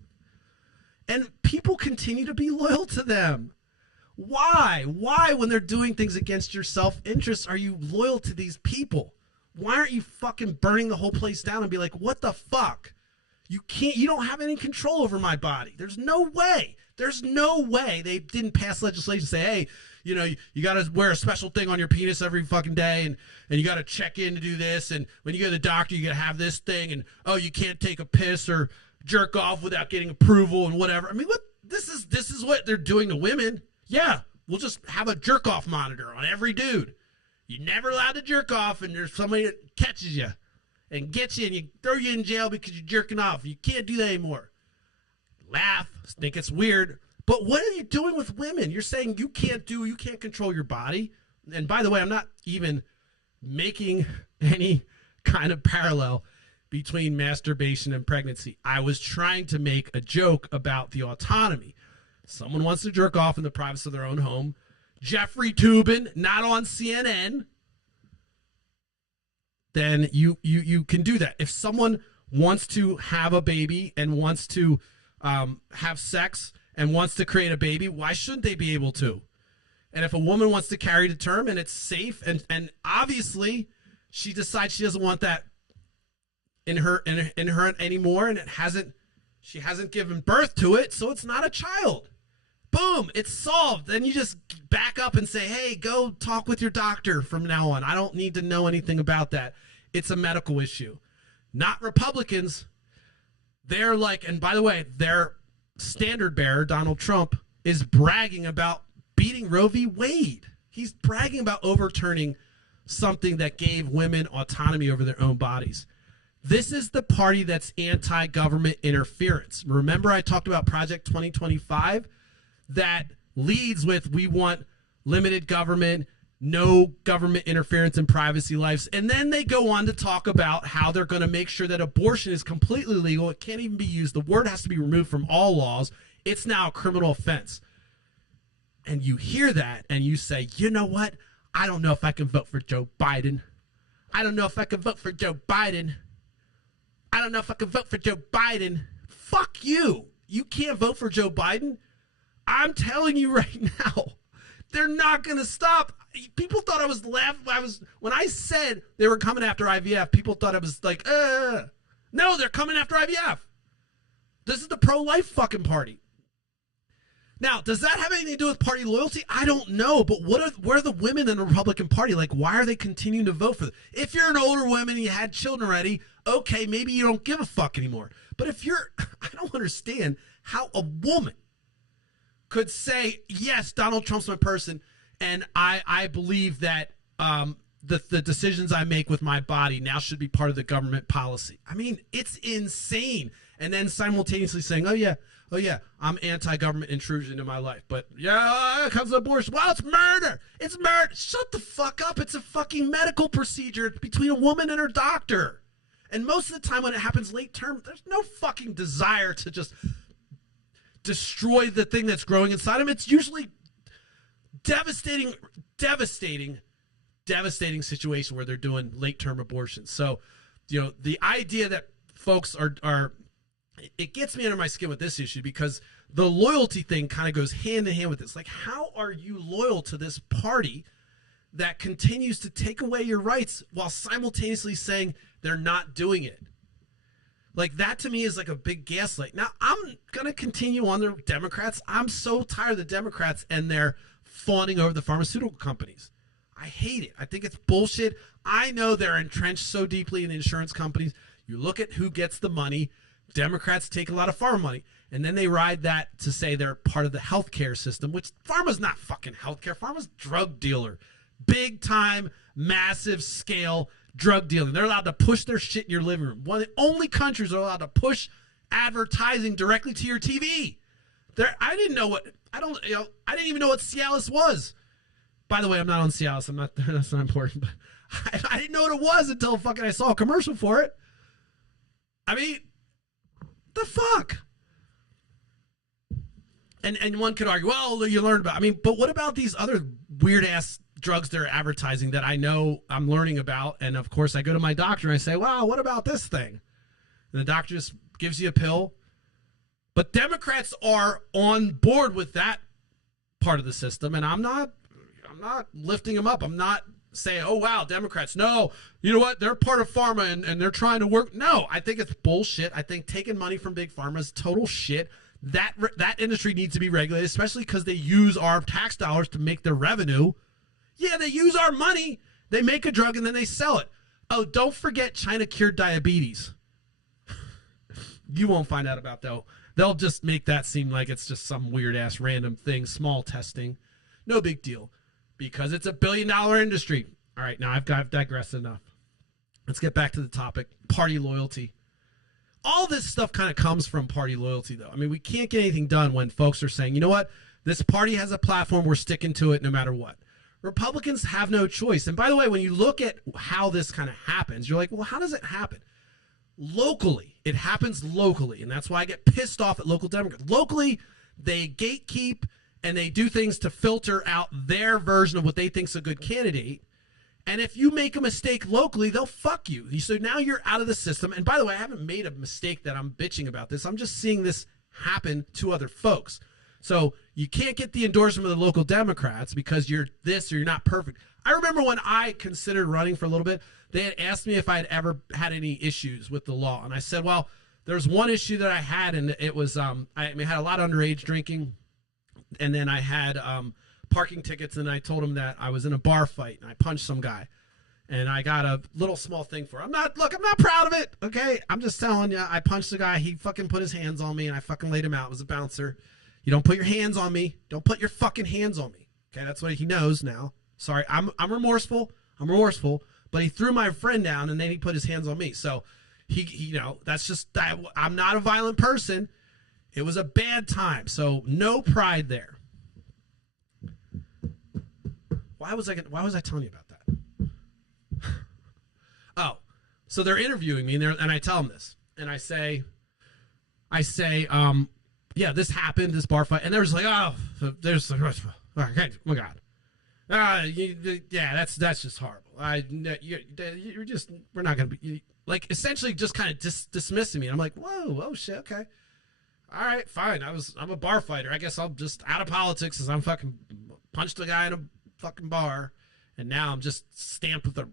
And people continue to be loyal to them. Why? Why, when they're doing things against your self-interest, are you loyal to these people? Why aren't you fucking burning the whole place down and be like, what the fuck? You don't have any control over my body. There's no way. There's no way they didn't pass legislation say, hey, you know, you got to wear a special thing on your penis every fucking day, and you got to check in to do this, and when you go to the doctor, you got to have this thing, and oh, you can't take a piss or jerk off without getting approval and whatever. I mean, what this is what they're doing to women. Yeah, we'll just have a jerk off monitor on every dude. You're never allowed to jerk off, and there's somebody that catches you and gets you, and you throw you in jail because you're jerking off. You can't do that anymore. laugh, think it's weird. But what are you doing with women? You're saying you can't control your body. And by the way, I'm not even making any kind of parallel between masturbation and pregnancy. I was trying to make a joke about the autonomy. Someone wants to jerk off in the privacy of their own home. Jeffrey Toobin, not on CNN. Then you can do that. If someone wants to have a baby and wants to have sex and wants to create a baby, why shouldn't they be able to? And if a woman wants to carry to term and it's safe and obviously she decides she doesn't want that in her anymore, and she hasn't given birth to it, so it's not a child. Boom, it's solved. Then you just back up and say, hey, go talk with your doctor from now on. I don't need to know anything about that. It's a medical issue. Not Republicans. They're like, and by the way, their standard bearer, Donald Trump, is bragging about beating Roe v. Wade. He's bragging about overturning something that gave women autonomy over their own bodies. This is the party that's anti-government interference. Remember I talked about Project 2025? That leads with we want limited government, no government interference in privacy lives. And then they go on to talk about how they're going to make sure that abortion is completely legal. It can't even be used. The word has to be removed from all laws. It's now a criminal offense. And you hear that and you say, you know what? I don't know if I can vote for Joe Biden. I don't know if I can vote for Joe Biden. I don't know if I can vote for Joe Biden. Fuck you. You can't vote for Joe Biden. I'm telling you right now, they're not going to stop. People thought I was laughing. When I said they were coming after IVF, people thought I was like, no, they're coming after IVF. This is the pro-life fucking party. Now, does that have anything to do with party loyalty? I don't know, but where are the women in the Republican Party? Like, why are they continuing to vote for them? If you're an older woman and you had children already, okay, maybe you don't give a fuck anymore. But if you're, I don't understand how a woman could say, yes, Donald Trump's my person, and I believe that the decisions I make with my body now should be part of the government policy. I mean, it's insane. And then simultaneously saying, oh yeah, I'm anti-government intrusion in my life. But yeah, it comes to abortion. Well, it's murder. It's murder. Shut the fuck up. It's a fucking medical procedure. It's between a woman and her doctor. And most of the time when it happens late term, there's no fucking desire to just destroy the thing that's growing inside them. It's usually devastating situation where they're doing late term abortions. So, the idea that folks are it gets me under my skin with this issue because the loyalty thing kind of goes hand in hand with this. Like, how are you loyal to this party that continues to take away your rights while simultaneously saying they're not doing it? Like, that to me is like a big gaslight. Now, I'm going to continue on the Democrats. I'm so tired of the Democrats and their fawning over the pharmaceutical companies. I hate it. I think it's bullshit. I know they're entrenched so deeply in the insurance companies. You look at who gets the money. Democrats take a lot of pharma money, and then they ride that to say they're part of the healthcare system, which pharma's not fucking healthcare. Pharma's drug dealer. Big time, massive scale drug dealing. They're allowed to push their shit in your living room. One of the only countries that are allowed to push advertising directly to your TV. I didn't even know what Cialis was. By the way, I'm not on Cialis. That's not important. But I didn't know what it was until fucking I saw a commercial for it. I mean, the fuck? And one could argue, well, you learned about. I mean, but what about these other weird ass drugs they're advertising that I know I'm learning about? And of course, I go to my doctor and I say, wow, what about this thing? And the doctor just gives you a pill. But Democrats are on board with that part of the system, and I'm not lifting them up. I'm not saying, oh, wow, Democrats. No, you know what? They're part of pharma and they're trying to work. No, I think it's bullshit. I think taking money from big pharma is total shit. That industry needs to be regulated, especially because they use our tax dollars to make their revenue. Yeah, they use our money. They make a drug and then they sell it. Oh, don't forget China cured diabetes. You won't find out about that. They'll just make that seem like it's just some weird-ass random thing, small testing. No big deal. Because it's a billion-dollar industry. All right, now I've digressed enough. Let's get back to the topic. Party loyalty. all this stuff kind of comes from party loyalty, though. I mean, we can't get anything done when folks are saying, you know what, this party has a platform, we're sticking to it no matter what. Republicans have no choice. And by the way, when you look at how this kind of happens, you're like, well, how does it happen? Locally, it happens locally, and that's why I get pissed off at local Democrats. Locally, they gatekeep and they do things to filter out their version of what they think's a good candidate. And if you make a mistake locally, they'll fuck you. So now you're out of the system. And by the way, I haven't made a mistake that I'm bitching about this. I'm just seeing this happen to other folks. So you can't get the endorsement of the local Democrats because you're this or you're not perfect. I remember when I considered running for a little bit, they had asked me if I had ever had any issues with the law. And I said, well, there's one issue that I had, and it was I had a lot of underage drinking. And then I had parking tickets, and I told him that I was in a bar fight, and I punched some guy. And I got a little small thing for it. I'm not proud of it, okay? I'm just telling you, I punched the guy. He fucking put his hands on me, and I fucking laid him out. It was a bouncer. You don't put your hands on me. Don't put your fucking hands on me. Okay, that's what he knows now. Sorry, I'm remorseful. But he threw my friend down, and then he put his hands on me. So he that's just that. I'm not a violent person. It was a bad time. So no pride there. Why was I telling you about that? Oh, so they're interviewing me, and I tell them this, and I say, yeah, this happened, this bar fight, and they're just like, oh, there's, oh my God, yeah, that's just horrible. You're just, we're not gonna be like, essentially just kind of dismissing me. And I'm like, whoa, oh shit, okay, all right, fine. I'm a bar fighter. I guess I'll just out of politics as I'm fucking punched a guy in a fucking bar, and now I'm just stamped with a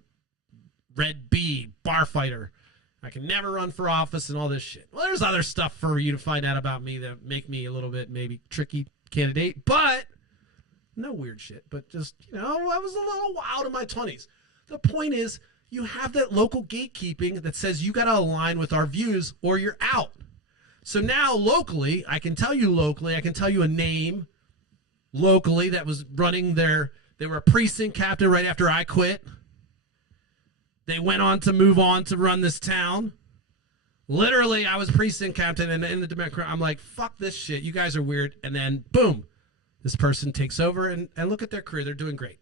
red B, bar fighter. I can never run for office and all this shit. Well, there's other stuff for you to find out about me that make me a little bit maybe tricky candidate, but no weird shit. But just, I was a little wild in my 20s. The point is, you have that local gatekeeping that says you got to align with our views or you're out. So now locally, I can tell you a name locally that was running they were a precinct captain right after I quit. They went on to move on to run this town. Literally, I was precinct captain, and in the Democrat, I'm like, fuck this shit. You guys are weird. And then, boom, this person takes over, and look at their career. They're doing great.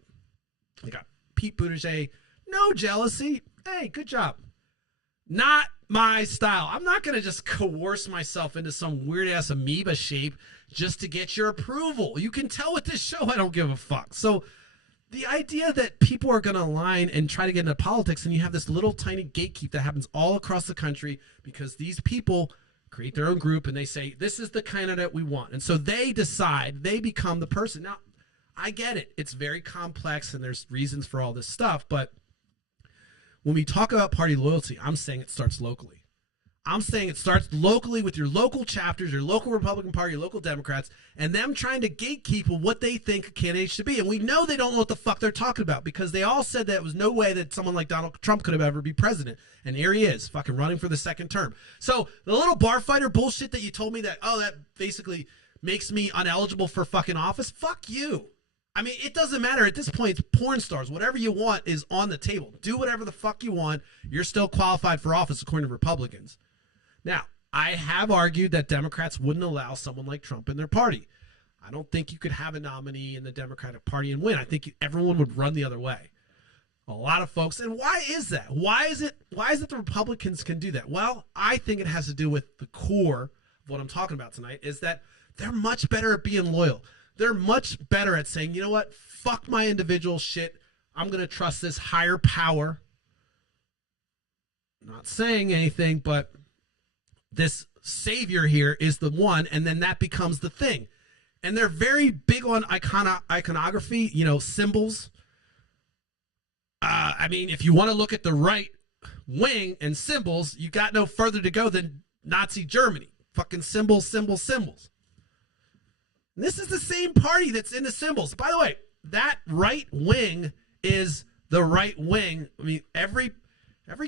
They got Pete Buttigieg. No jealousy. Hey, good job. Not my style. I'm not going to just coerce myself into some weird-ass amoeba shape just to get your approval. You can tell with this show I don't give a fuck. So the idea that people are going to align and try to get into politics, and you have this little tiny gatekeep that happens all across the country because these people create their own group and they say, this is the candidate we want. And so they decide, they become the person. Now, I get it. It's very complex and there's reasons for all this stuff. But when we talk about party loyalty, I'm saying it starts locally. I'm saying it starts locally with your local chapters, your local Republican Party, your local Democrats, and them trying to gatekeep what they think a candidate should be. And we know they don't know what the fuck they're talking about because they all said that it was no way that someone like Donald Trump could have ever be president. And here he is, fucking running for the second term. So the little bar fighter bullshit that you told me that, that basically makes me ineligible for fucking office, fuck you. I mean, it doesn't matter. At this point, it's porn stars. Whatever you want is on the table. Do whatever the fuck you want. You're still qualified for office according to Republicans. Now, I have argued that Democrats wouldn't allow someone like Trump in their party. I don't think you could have a nominee in the Democratic Party and win. I think everyone would run the other way. A lot of folks, and why is that? Why is it the Republicans can do that? Well, I think it has to do with the core of what I'm talking about tonight, is that they're much better at being loyal. They're much better at saying, you know what, fuck my individual shit. I'm going to trust this higher power. Not saying anything, but this savior here is the one, and then that becomes the thing. And they're very big on iconography, symbols. I mean, if you want to look at the right wing and symbols, you got no further to go than Nazi Germany. Fucking symbols. And this is the same party that's into symbols. By the way, that right wing is the right wing. I mean, every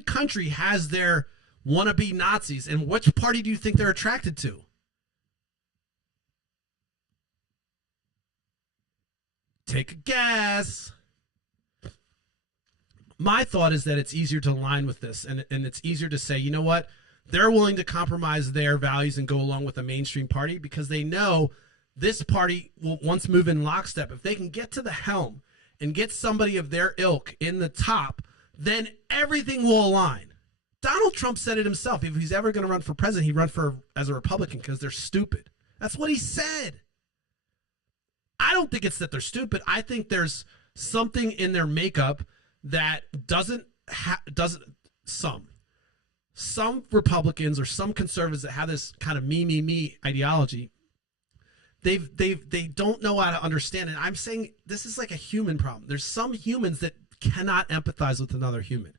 country has their wannabe Nazis. And which party do you think they're attracted to? Take a guess. My thought is that it's easier to align with this, and it's easier to say, you know what? they're willing to compromise their values and go along with the mainstream party because they know this party will once move in lockstep. If they can get to the helm and get somebody of their ilk in the top, then everything will align. Donald Trump said it himself. If he's ever going to run for president, he'd run for as a Republican because they're stupid. That's what he said. I don't think it's that they're stupid. I think there's something in their makeup that some Republicans or some conservatives that have this kind of me ideology, they don't know how to understand it. I'm saying this is like a human problem. There's some humans that cannot empathize with another human.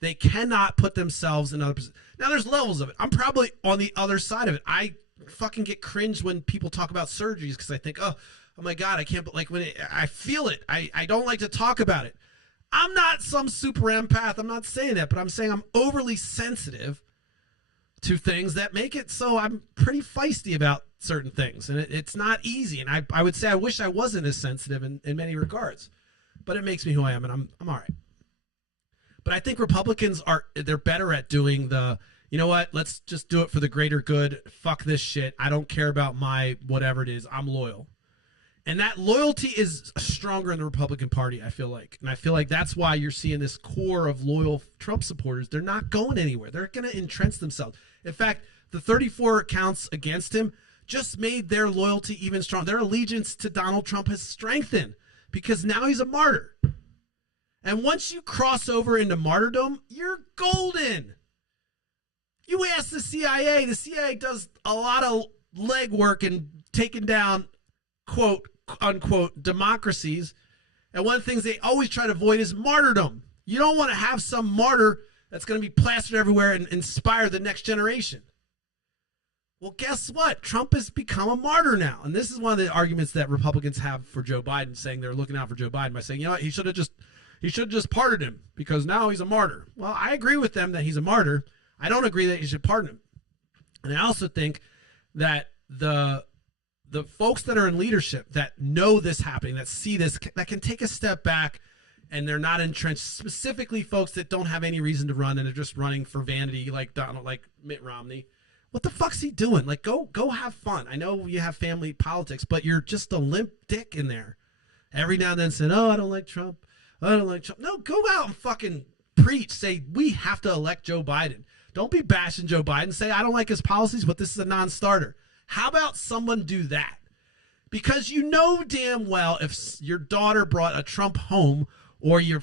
They cannot put themselves in other positions. Now, there's levels of it. I'm probably on the other side of it. I fucking get cringed when people talk about surgeries because I think, oh my God, I can't, but like I feel it. I don't like to talk about it. I'm not some super empath. I'm not saying that, but I'm saying I'm overly sensitive to things that make it so I'm pretty feisty about certain things. And it's not easy. And I would say I wish I wasn't as sensitive in many regards, but it makes me who I am, and I'm all right. But I think Republicans they're better at doing you know what, let's just do it for the greater good. Fuck this shit. I don't care about my whatever it is. I'm loyal. And that loyalty is stronger in the Republican Party, I feel like. And I feel like that's why you're seeing this core of loyal Trump supporters. They're not going anywhere. They're going to entrench themselves. In fact, the 34 counts against him just made their loyalty even stronger. Their allegiance to Donald Trump has strengthened because now he's a martyr. And once you cross over into martyrdom, you're golden. You ask the CIA does a lot of legwork in taking down, quote, unquote, democracies. And one of the things they always try to avoid is martyrdom. You don't want to have some martyr that's going to be plastered everywhere and inspire the next generation. Well, guess what? Trump has become a martyr now. And this is one of the arguments that Republicans have for Joe Biden, saying they're looking out for Joe Biden by saying, you know what, he should have just pardoned him because now he's a martyr. Well, I agree with them that he's a martyr. I don't agree that you should pardon him. And I also think that the folks that are in leadership that know this happening, that see this, that can take a step back and they're not entrenched, specifically folks that don't have any reason to run and are just running for vanity like Mitt Romney. What the fuck's he doing? Like, go have fun. I know you have family politics, but you're just a limp dick in there. Every now and then saying, oh, I don't like Trump. I don't like Trump. No, go out and fucking preach. Say, we have to elect Joe Biden. Don't be bashing Joe Biden. Say, I don't like his policies, but this is a non-starter. How about someone do that? Because you know damn well if your daughter brought a Trump home or your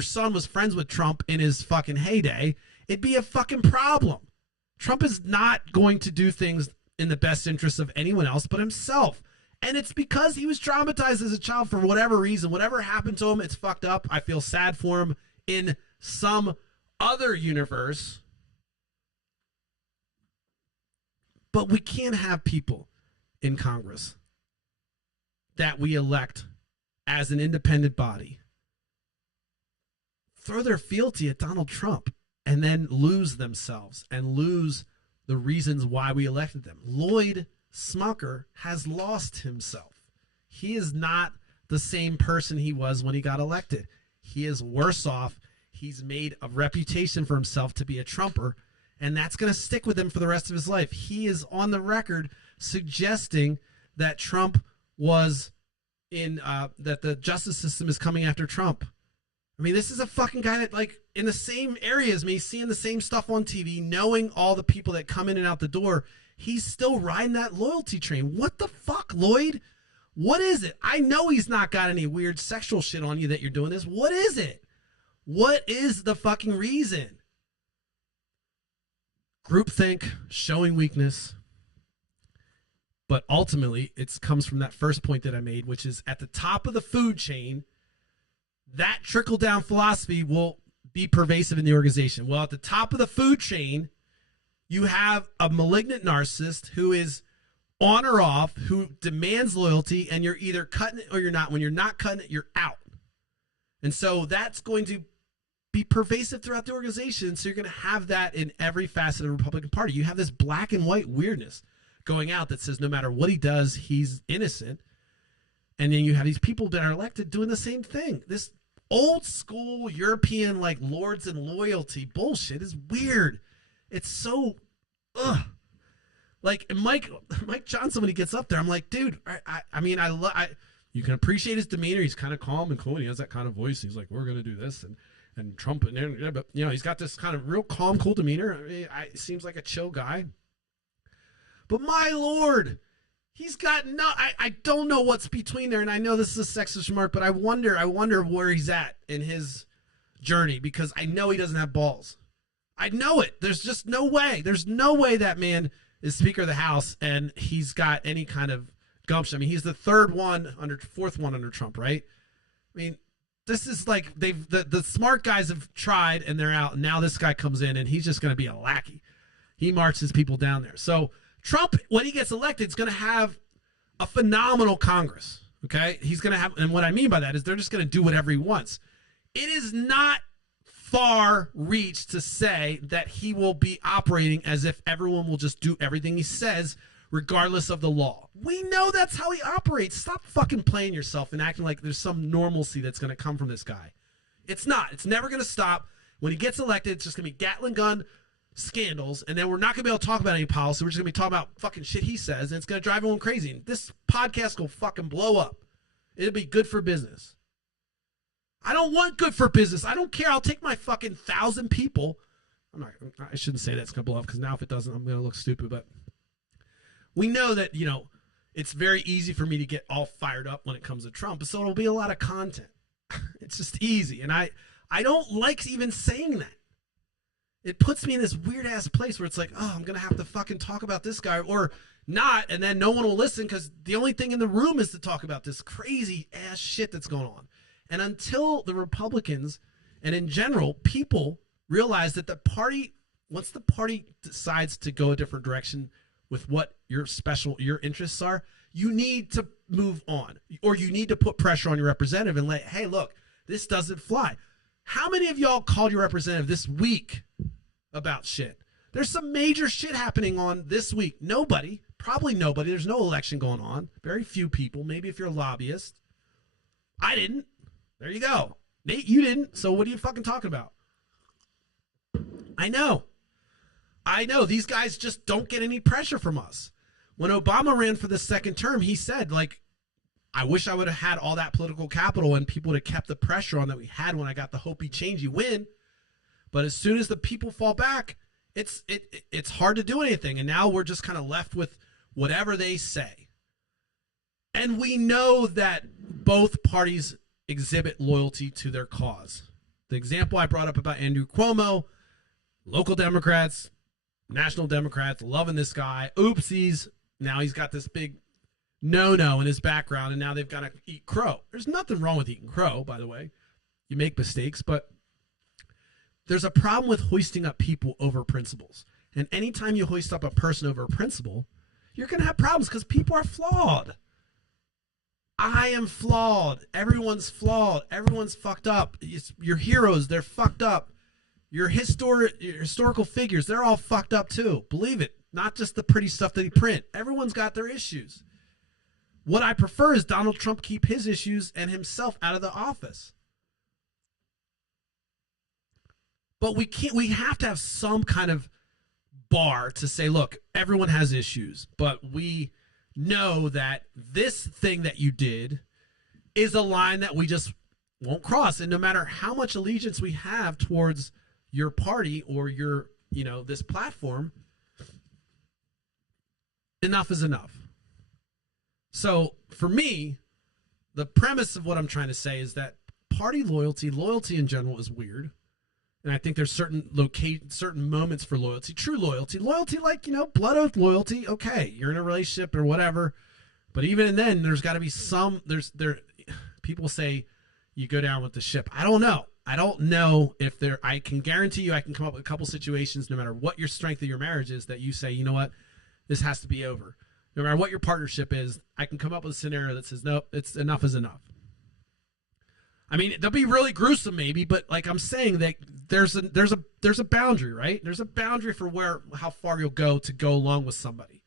son was friends with Trump in his fucking heyday, it'd be a fucking problem. Trump is not going to do things in the best interest of anyone else but himself. And it's because he was traumatized as a child for whatever reason. Whatever happened to him, it's fucked up. I feel sad for him in some other universe. But we can't have people in Congress that we elect as an independent body throw their fealty at Donald Trump and then lose themselves and lose the reasons why we elected them. Lloyd Smucker has lost himself. He is not the same person he was when he got elected. He is worse off. He's made a reputation for himself to be a Trumper, and that's going to stick with him for the rest of his life. He is on the record suggesting that Trump was that the justice system is coming after Trump. I mean, this is a fucking guy that, like, in the same area as me, seeing the same stuff on TV, knowing all the people that come in and out the door, he's still riding that loyalty train. What the fuck, Lloyd? What is it? I know he's not got any weird sexual shit on you that you're doing this. What is it? What is the fucking reason? Groupthink, showing weakness. But ultimately, it comes from that first point that I made, which is at the top of the food chain, that trickle-down philosophy will be pervasive in the organization. Well, at the top of the food chain, you have a malignant narcissist who is on or off, who demands loyalty, and you're either cutting it or you're not. When you're not cutting it, you're out. And so that's going to be pervasive throughout the organization. So you're going to have that in every facet of the Republican Party. You have this black and white weirdness going out that says no matter what he does, he's innocent. And then you have these people that are elected doing the same thing. This old school European, like, lords and loyalty bullshit is weird. It's so, ugh. Like Mike Johnson, when he gets up there, I'm like, dude, you can appreciate his demeanor. He's kind of calm and cool. And he has that kind of voice. He's like, we're going to do this. And Trump, but he's got this kind of real calm, cool demeanor. I mean, seems like a chill guy. But my Lord, he's got I don't know what's between there. And I know this is a sexist remark, but I wonder where he's at in his journey, because I know he doesn't have balls. I know it. There's just no way. There's no way that man is Speaker of the House and he's got any kind of gumption. I mean, he's the fourth one under Trump, right? I mean, this is like the smart guys have tried and they're out. And now this guy comes in and he's just going to be a lackey. He marches people down there. So Trump, when he gets elected, is going to have a phenomenal Congress. Okay, he's going to have, and what I mean by that is they're just going to do whatever he wants. It is not far reach to say that he will be operating as if everyone will just do everything he says regardless of the law. We know that's how he operates. Stop fucking playing yourself and acting like there's some normalcy that's going to come from this guy. It's not. It's never going to stop. When he gets elected, it's just going to be Gatling gun scandals, and then we're not going to be able to talk about any policy. We're just going to be talking about fucking shit he says, and it's going to drive everyone crazy. And this podcast will fucking blow up. It'll be good for business. I don't want good for business. I don't care. I'll take my fucking 1,000 people. I shouldn't say that's going to blow up, because now if it doesn't, I'm going to look stupid. But we know that, it's very easy for me to get all fired up when it comes to Trump. So it'll be a lot of content. It's just easy. And I don't like even saying that. It puts me in this weird ass place where it's like, oh, I'm going to have to fucking talk about this guy or not. And then no one will listen because the only thing in the room is to talk about this crazy ass shit that's going on. And until the Republicans and in general, people realize that once the party decides to go a different direction with what your interests are, you need to move on, or you need to put pressure on your representative and hey, look, this doesn't fly. How many of y'all called your representative this week about shit? There's some major shit happening on this week. Probably nobody. There's no election going on. Very few people. Maybe if you're a lobbyist. I didn't. There you go. Nate, you didn't. So what are you fucking talking about? I know. These guys just don't get any pressure from us. When Obama ran for the second term, he said, I wish I would have had all that political capital and people would have kept the pressure on that we had when I got the Hopi change. You win. But as soon as the people fall back, it's hard to do anything. And now we're just kind of left with whatever they say. And we know that both parties exhibit loyalty to their cause. The example I brought up about Andrew Cuomo, local Democrats, national Democrats loving this guy. Oopsies. Now he's got this big no-no in his background, and now they've got to eat crow. There's nothing wrong with eating crow, by the way. You make mistakes, but there's a problem with hoisting up people over principles. And anytime you hoist up a person over a principle, you're going to have problems because people are flawed. I am flawed. Everyone's flawed. Everyone's fucked up. Your heroes, they're fucked up. Your historical figures, they're all fucked up too. Believe it. Not just the pretty stuff that he print. Everyone's got their issues. What I prefer is Donald Trump keep his issues and himself out of the office. But we have to have some kind of bar to say, look, everyone has issues, but we know that this thing that you did is a line that we just won't cross. And no matter how much allegiance we have towards your party or your, this platform, enough is enough. So for me, the premise of what I'm trying to say is that party loyalty in general is weird. And I think there's certain moments for loyalty, true loyalty like, blood oath loyalty. Okay, you're in a relationship or whatever. But even then, there's got to be people say you go down with the ship. I don't know if I can guarantee you I can come up with a couple situations, no matter what your strength of your marriage is, that you say, you know what, this has to be over. No matter what your partnership is, I can come up with a scenario that says, nope, it's enough is enough. I mean, they'll be really gruesome maybe, but like I'm saying, that there's a boundary, right? There's a boundary for how far you'll go to go along with somebody.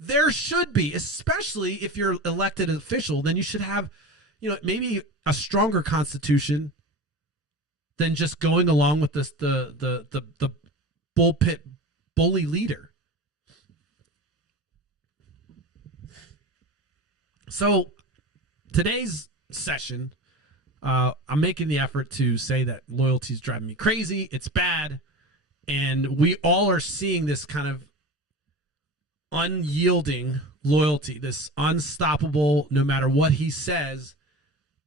There should be, especially if you're elected official, then you should have, maybe a stronger constitution than just going along with this the bullpit bully leader. So today's session, I'm making the effort to say that loyalty is driving me crazy. It's bad. And we all are seeing this kind of unyielding loyalty, this unstoppable, no matter what he says,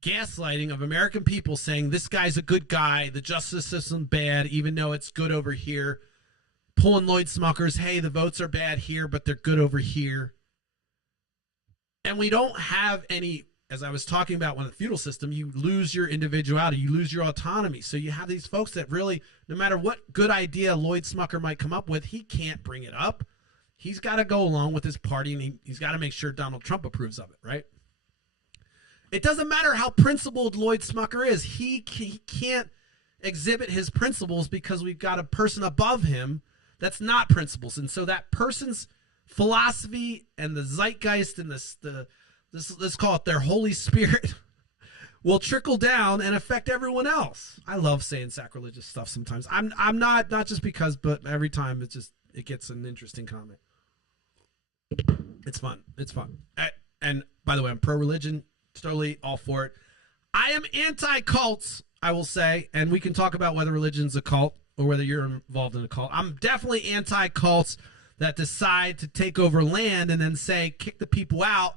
gaslighting of American people saying this guy's a good guy, the justice system bad, even though it's good over here. Pulling Lloyd Smuckers, hey, the votes are bad here, but they're good over here. And we don't have any, as I was talking about when the feudal system, you lose your individuality, you lose your autonomy. So you have these folks that really, no matter what good idea Lloyd Smucker might come up with, he can't bring it up. He's got to go along with his party, and he's got to make sure Donald Trump approves of it, right? It doesn't matter how principled Lloyd Smucker is. He can't exhibit his principles because we've got a person above him that's not principles. And so that person's philosophy and the zeitgeist and let's call it their Holy Spirit will trickle down and affect everyone else. I love saying sacrilegious stuff sometimes. I'm not just because, but every time it gets an interesting comment. It's fun. It's fun. And by the way, I'm pro-religion, totally all for it. I am anti-cults, I will say, and we can talk about whether religion's a cult or whether you're involved in a cult. I'm definitely anti-cults that decide to take over land and then say, kick the people out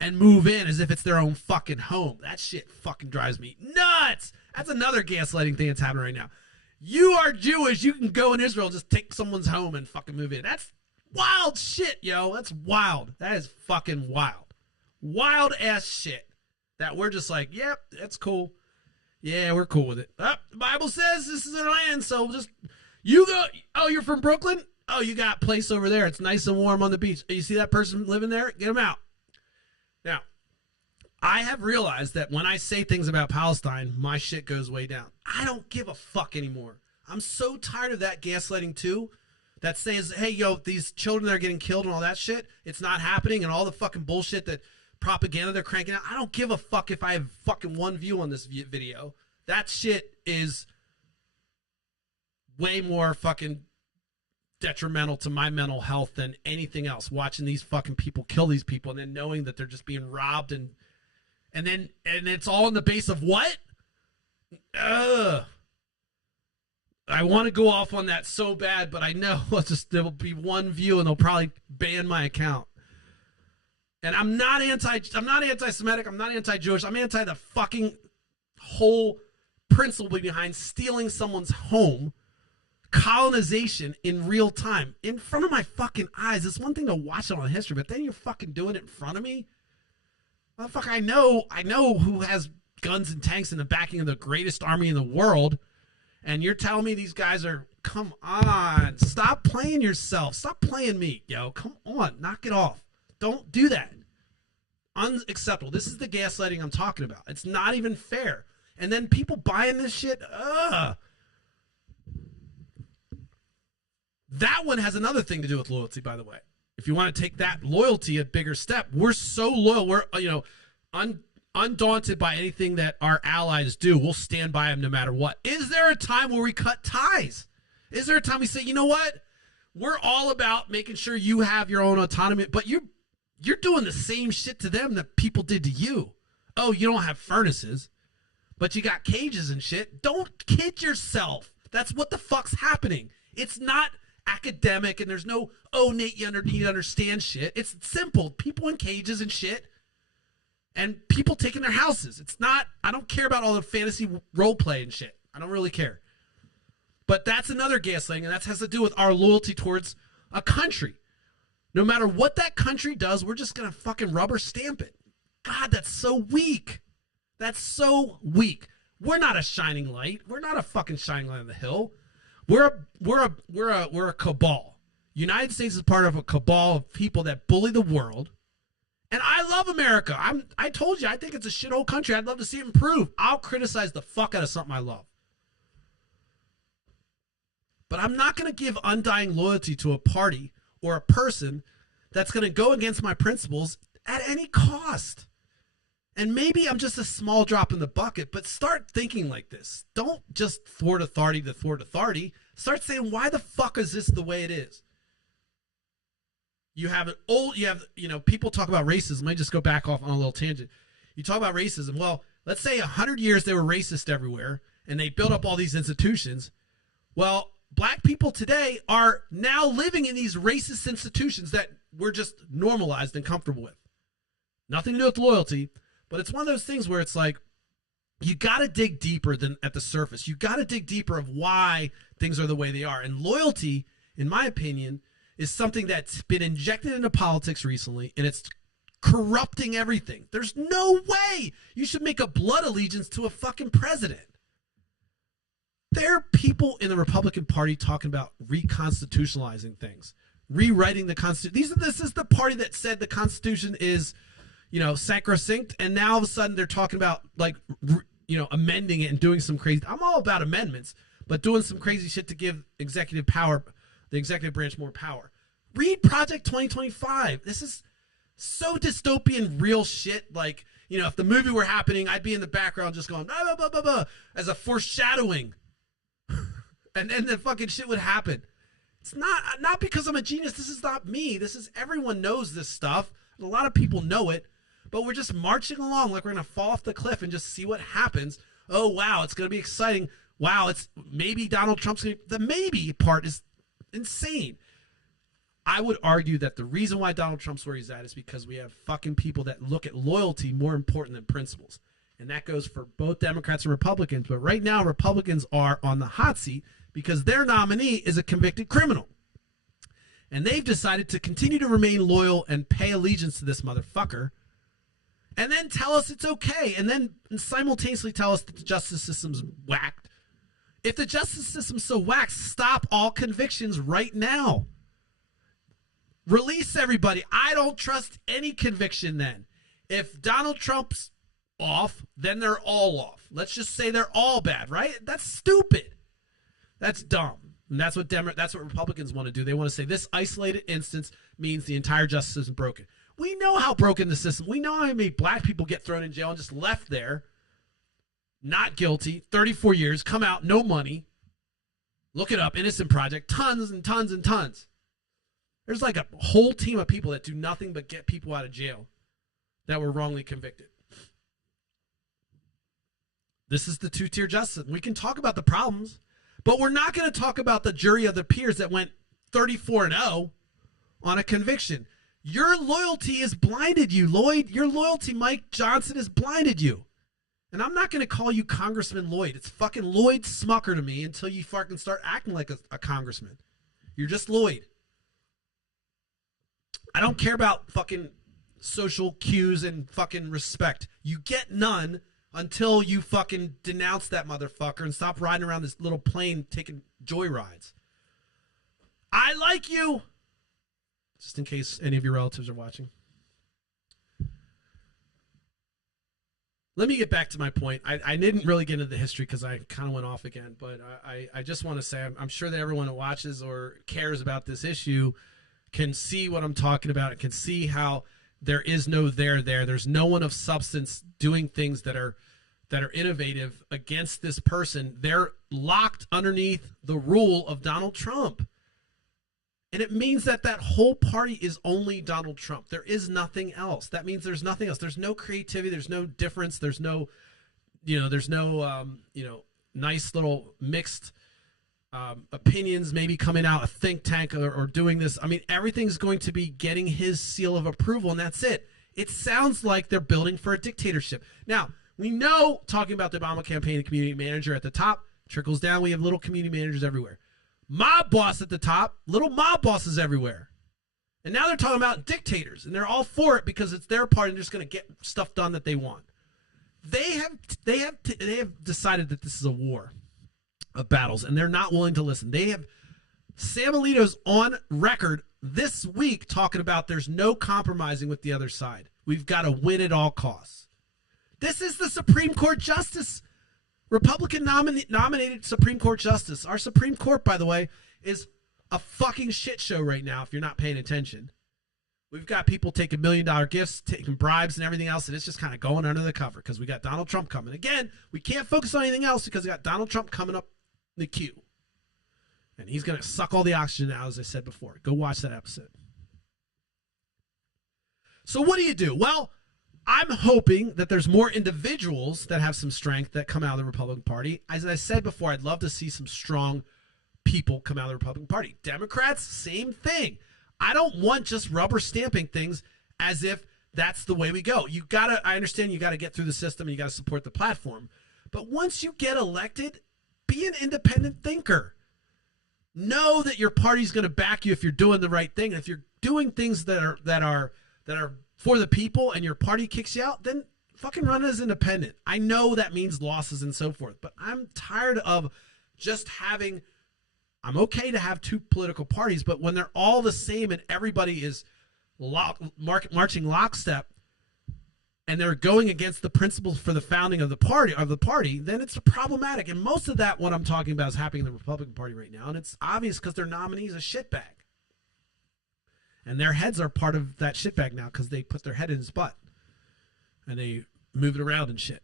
and move in as if it's their own fucking home. That shit fucking drives me nuts. That's another gaslighting thing that's happening right now. You are Jewish. You can go in Israel and just take someone's home and fucking move in. That's wild shit, yo. That's wild. That is fucking wild. Wild ass shit that we're just like, yep, that's cool. Yeah, we're cool with it. The Bible says this is our land, so just, you go, oh, you're from Brooklyn? Oh, you got a place over there. It's nice and warm on the beach. You see that person living there? Get them out. Now, I have realized that when I say things about Palestine, my shit goes way down. I don't give a fuck anymore. I'm so tired of that gaslighting too. That says, hey, yo, these children that are getting killed and all that shit, it's not happening, and all the fucking bullshit that propaganda they're cranking out. I don't give a fuck if I have fucking one view on this video. That shit is way more fucking detrimental to my mental health than anything else. Watching these fucking people kill these people and then knowing that they're just being robbed and it's all in the base of what? I want to go off on that so bad, but I know there'll be one view and they'll probably ban my account. And I'm not anti-Semitic, I'm not anti-Jewish, I'm anti the fucking whole principle behind stealing someone's home, colonization in real time, in front of my fucking eyes. It's one thing to watch it on history, but then you're fucking doing it in front of me. Motherfucker, I know who has guns and tanks and the backing of the greatest army in the world. And you're telling me these guys are, come on, stop playing yourself. Stop playing me, yo. Come on, knock it off. Don't do that. Unacceptable. This is the gaslighting I'm talking about. It's not even fair. And then people buying this shit, That one has another thing to do with loyalty, by the way. If you want to take that loyalty a bigger step, we're so loyal. We're, undaunted by anything that our allies do. We'll stand by them no matter what. Is there a time where we cut ties? Is there a time we say, you know what? We're all about making sure you have your own autonomy, but you're doing the same shit to them that people did to you. Oh, you don't have furnaces, but you got cages and shit. Don't kid yourself. That's what the fuck's happening. It's not academic and there's no, oh, Nate, you need to understand shit. It's simple. People in cages and shit. And people taking their houses. It's not, I don't care about all the fantasy role play and shit. I don't really care. But that's another gaslighting, and that has to do with our loyalty towards a country. No matter what that country does, we're just going to fucking rubber stamp it. God, that's so weak. That's so weak. We're not a shining light. We're not a fucking shining light on the hill. We're a cabal. United States is part of a cabal of people that bully the world. And I love America. I told you, I think it's a shithole country. I'd love to see it improve. I'll criticize the fuck out of something I love. But I'm not going to give undying loyalty to a party or a person that's going to go against my principles at any cost. And maybe I'm just a small drop in the bucket, but start thinking like this. Don't just thwart authority to thwart authority. Start saying, why the fuck is this the way it is? You have people talk about racism. Let me just go back off on a little tangent. You talk about racism. Well, let's say 100 years they were racist everywhere and they built up all these institutions. Well, black people today are now living in these racist institutions that we're just normalized and comfortable with. Nothing to do with loyalty, but it's one of those things where it's like, you got to dig deeper than at the surface. You got to dig deeper of why things are the way they are. And loyalty, in my opinion, is something that's been injected into politics recently, and it's corrupting everything. There's no way you should make a blood allegiance to a fucking president. There are people in the Republican Party talking about reconstitutionalizing things, rewriting the Constitution. This is the party that said the Constitution is, sacrosanct, and now all of a sudden they're talking about amending it and doing some crazy. I'm all about amendments, but doing some crazy shit to give executive power, the executive branch, more power. Read Project 2025. This is so dystopian, real shit. Like, if the movie were happening, I'd be in the background just going blah, blah, blah, blah, blah, as a foreshadowing, and then the fucking shit would happen. It's not because I'm a genius. This is not me. This is everyone knows this stuff. And a lot of people know it. But we're just marching along like we're going to fall off the cliff and just see what happens. Oh, wow, it's going to be exciting. Wow, it's maybe Donald Trump's going to... The maybe part is insane. I would argue that the reason why Donald Trump's where he's at is because we have fucking people that look at loyalty more important than principles. And that goes for both Democrats and Republicans. But right now, Republicans are on the hot seat because their nominee is a convicted criminal. And they've decided to continue to remain loyal and pay allegiance to this motherfucker. And then tell us it's okay. And then simultaneously tell us that the justice system's whacked. If the justice system's so whacked, stop all convictions right now. Release everybody. I don't trust any conviction then. If Donald Trump's off, then they're all off. Let's just say they're all bad, right? That's stupid. That's dumb. And that's what Republicans want to do. They want to say this isolated instance means the entire justice system is broken. We know how broken the system. We know how many black people get thrown in jail and just left there, not guilty, 34 years, come out, no money. Look it up, Innocent Project, tons and tons and tons. There's like a whole team of people that do nothing but get people out of jail that were wrongly convicted. This is the two-tier justice. We can talk about the problems, but we're not going to talk about the jury of the peers that went 34-0 on a conviction. Your loyalty has blinded you, Lloyd. Your loyalty, Mike Johnson, has blinded you. And I'm not going to call you Congressman Lloyd. It's fucking Lloyd Smucker to me until you fucking start acting like a congressman. You're just Lloyd. I don't care about fucking social cues and fucking respect. You get none until you fucking denounce that motherfucker and stop riding around this little plane taking joyrides. I like you. Just in case any of your relatives are watching. Let me get back to my point. I didn't really get into the history because I kind of went off again, but I just want to say I'm sure that everyone that watches or cares about this issue can see what I'm talking about and can see how there is no there. There's no one of substance doing things that are innovative against this person. They're locked underneath the rule of Donald Trump. And it means that whole party is only Donald Trump. There is nothing else. That means there's nothing else. There's no creativity. There's no difference. There's no, nice little mixed opinions maybe coming out, a think tank or doing this. I mean, everything's going to be getting his seal of approval, and that's it. It sounds like they're building for a dictatorship. Now, we know, talking about the Obama campaign and community manager at the top, trickles down, we have little community managers everywhere. Mob boss at the top, little mob bosses everywhere. And now they're talking about dictators, and they're all for it because it's their party and they're just going to get stuff done that they want. They have decided that this is a war of battles, and they're not willing to listen. Sam Alito's on record this week talking about there's no compromising with the other side. We've got to win at all costs. This is the Supreme Court justice. Republican nominated Supreme Court justice. Our Supreme Court, by the way, is a fucking shit show right now if you're not paying attention. We've got people taking $1 million gifts, taking bribes and everything else, and it's just kind of going under the cover because we got Donald Trump coming. Again, we can't focus on anything else because we got Donald Trump coming up the queue. And he's going to suck all the oxygen out, as I said before. Go watch that episode. So what do? Well, I'm hoping that there's more individuals that have some strength that come out of the Republican Party. As I said before, I'd love to see some strong people come out of the Republican Party. Democrats, same thing. I don't want just rubber stamping things as if that's the way we go. I understand you got to get through the system and you got to support the platform. But once you get elected, be an independent thinker. Know that your party's going to back you if you're doing the right thing. If you're doing things that are for the people and your party kicks you out, then fucking run as independent. I know that means losses and so forth, but I'm tired of just having. I'm okay to have two political parties, but when they're all the same and everybody is marching lockstep and they're going against the principles for the founding of the party, then it's problematic. And most of that, what I'm talking about, is happening in the Republican Party right now, and it's obvious because their nominee is a shitbag. And their heads are part of that shitbag now because they put their head in his butt and they move it around and shit.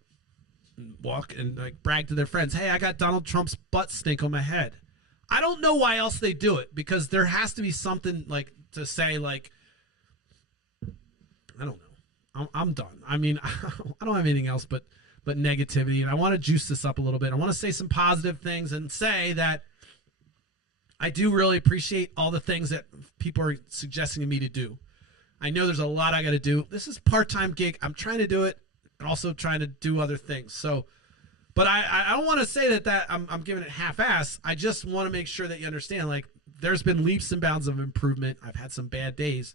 And walk and like brag to their friends, hey, I got Donald Trump's butt stink on my head. I don't know why else they do it, because there has to be something like to say, like, I don't know. I'm done. I mean, I don't have anything else but negativity, and I want to juice this up a little bit. I want to say some positive things and say that I do really appreciate all the things that people are suggesting to me to do. I know there's a lot I got to do. This is a part-time gig. I'm trying to do it and also trying to do other things. So, but I don't want to say that I'm giving it half-ass. I just want to make sure that you understand, like, there's been leaps and bounds of improvement. I've had some bad days,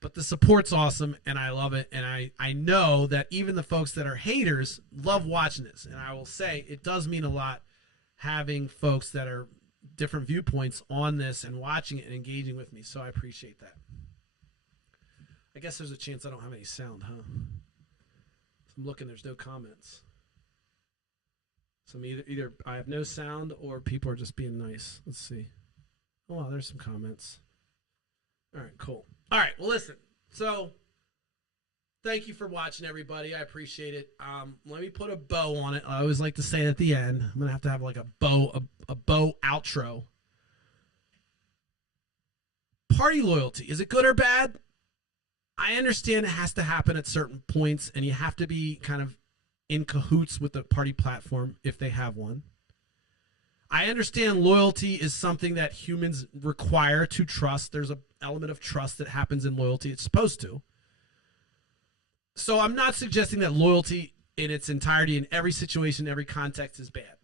but the support's awesome, and I love it. And I know that even the folks that are haters love watching this. And I will say it does mean a lot having folks that are different viewpoints on this and watching it and engaging with me. So I appreciate that. I guess there's a chance I don't have any sound, huh? I'm looking, there's no comments. So either I have no sound or people are just being nice. Let's see. Oh, wow, there's some comments. All right, cool. All right, well, listen. So thank you for watching, everybody. I appreciate it. Let me put a bow on it. I always like to say it at the end. I'm going to have like a bow outro. Party loyalty. Is it good or bad? I understand it has to happen at certain points, and you have to be kind of in cahoots with the party platform if they have one. I understand loyalty is something that humans require to trust. There's an element of trust that happens in loyalty. It's supposed to. So I'm not suggesting that loyalty in its entirety in every situation, every context is bad.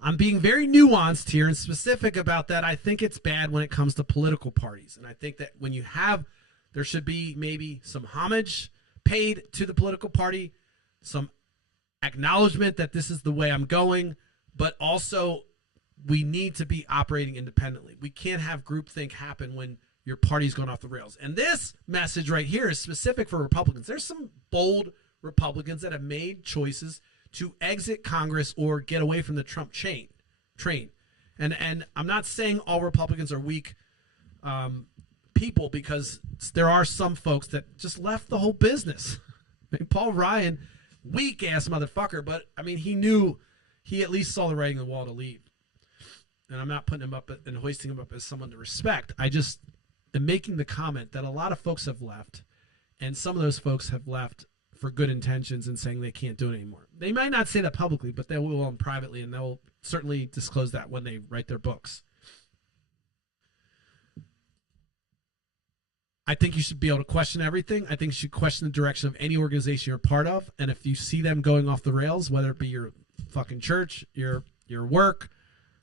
I'm being very nuanced here and specific about that. I think it's bad when it comes to political parties. And I think that when you have, there should be maybe some homage paid to the political party, some acknowledgement that this is the way I'm going, but also we need to be operating independently. We can't have groupthink happen when your party's going off the rails. And this message right here is specific for Republicans. There's some bold Republicans that have made choices to exit Congress or get away from the Trump train. And I'm not saying all Republicans are weak people, because there are some folks that just left the whole business. I mean, Paul Ryan, weak ass motherfucker, but I mean, he at least saw the writing on the wall to leave. And I'm not putting him up and hoisting him up as someone to respect. I just am making the comment that a lot of folks have left, and some of those folks have left for good intentions and saying they can't do it anymore. They might not say that publicly, but they will privately, and they'll certainly disclose that when they write their books. I think you should be able to question everything. I think you should question the direction of any organization you're a part of. And if you see them going off the rails, whether it be your fucking church, your work,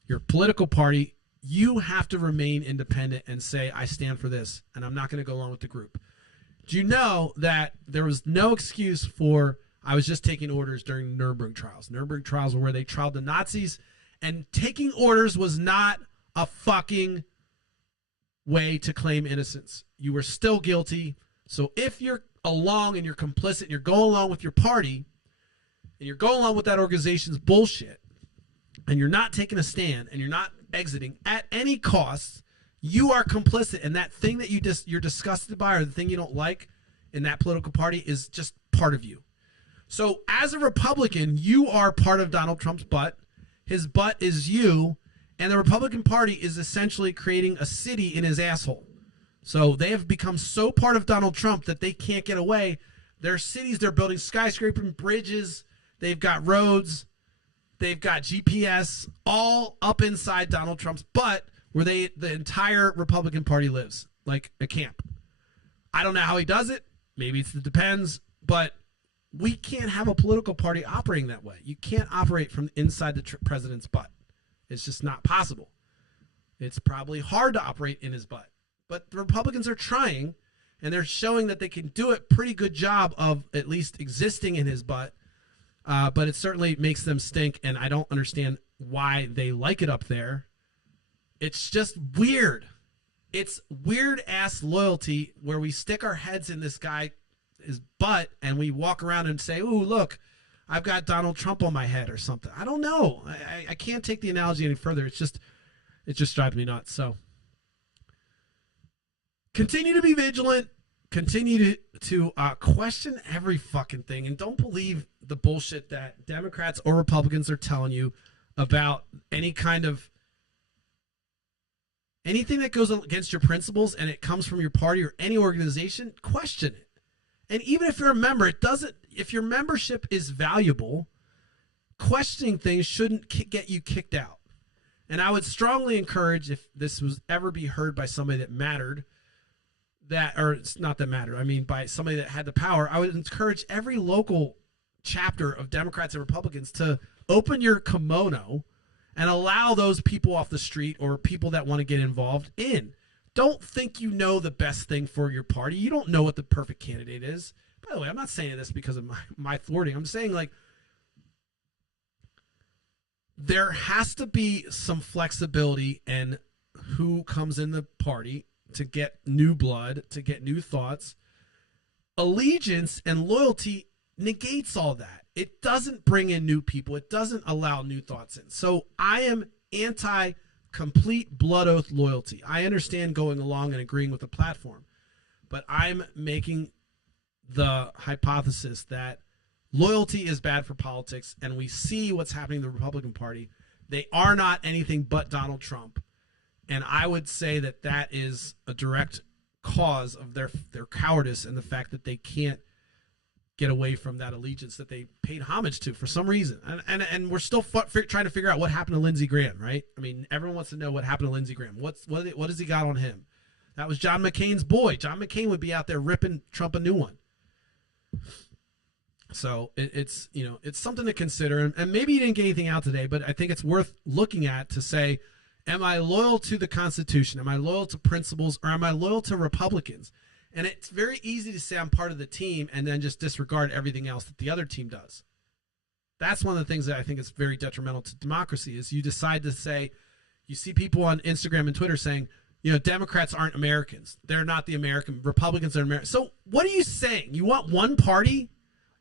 your political party, you have to remain independent and say, I stand for this, and I'm not going to go along with the group. Do you know that there was no excuse for, I was just taking orders during Nuremberg trials. Nuremberg trials were where they trialed the Nazis, and taking orders was not a fucking way to claim innocence. You were still guilty. So if you're along and you're complicit and you're going along with your party and you're going along with that organization's bullshit and you're not taking a stand and you're not exiting at any cost, you are complicit. And that thing that you're disgusted by, or the thing you don't like in that political party, is just part of you. So as a Republican, you are part of Donald Trump's butt. His butt is you. And the Republican Party is essentially creating a city in his asshole. So they have become so part of Donald Trump that they can't get away. Their cities, they're building skyscraping bridges. They've got roads. They've got GPS all up inside Donald Trump's butt where the entire Republican Party lives, like a camp. I don't know how he does it. Maybe it depends. But we can't have a political party operating that way. You can't operate from inside the president's butt. It's just not possible. It's probably hard to operate in his butt. But the Republicans are trying, and they're showing that they can do a pretty good job of at least existing in his butt. But it certainly makes them stink, and I don't understand why they like it up there. It's just weird. It's weird-ass loyalty where we stick our heads in this guy's butt, and we walk around and say, ooh, look, I've got Donald Trump on my head or something. I don't know. I can't take the analogy any further. It just drives me nuts. So continue to be vigilant. Continue to question every fucking thing, and don't believe the bullshit that Democrats or Republicans are telling you about anything that goes against your principles and it comes from your party or any organization. Question it. And even if you're a member, if your membership is valuable, questioning things shouldn't get you kicked out. And I would strongly encourage, if this was ever be heard by somebody that mattered, or it's not that mattered, I mean by somebody that had the power, I would encourage every local chapter of Democrats and Republicans to open your kimono and allow those people off the street or people that want to get involved in. Don't think you know the best thing for your party. You don't know what the perfect candidate is. By the way, I'm not saying this because of my thwarting. I'm saying, like, there has to be some flexibility in who comes in the party to get new blood, to get new thoughts. Allegiance and loyalty negates all that. It doesn't bring in new people. It doesn't allow new thoughts in. So I am anti-complete blood oath loyalty. I understand going along and agreeing with the platform, but I'm making the hypothesis that loyalty is bad for politics, and we see what's happening in the Republican Party. They are not anything but Donald Trump, and I would say that that is a direct cause of their cowardice and the fact that they can't get away from that allegiance that they paid homage to for some reason. And we're still trying to figure out what happened to Lindsey Graham, right? I mean, everyone wants to know what happened to Lindsey Graham. What has he got on him? That was John McCain's boy. John McCain would be out there ripping Trump a new one. So it's something to consider. And maybe you didn't get anything out today, but I think it's worth looking at to say, am I loyal to the Constitution? Am I loyal to principles? Or am I loyal to Republicans? And it's very easy to say I'm part of the team and then just disregard everything else that the other team does. That's one of the things that I think is very detrimental to democracy, is you decide to say, you see people on Instagram and Twitter saying, Democrats aren't Americans. They're not the American. Republicans are American. So what are you saying? You want one party?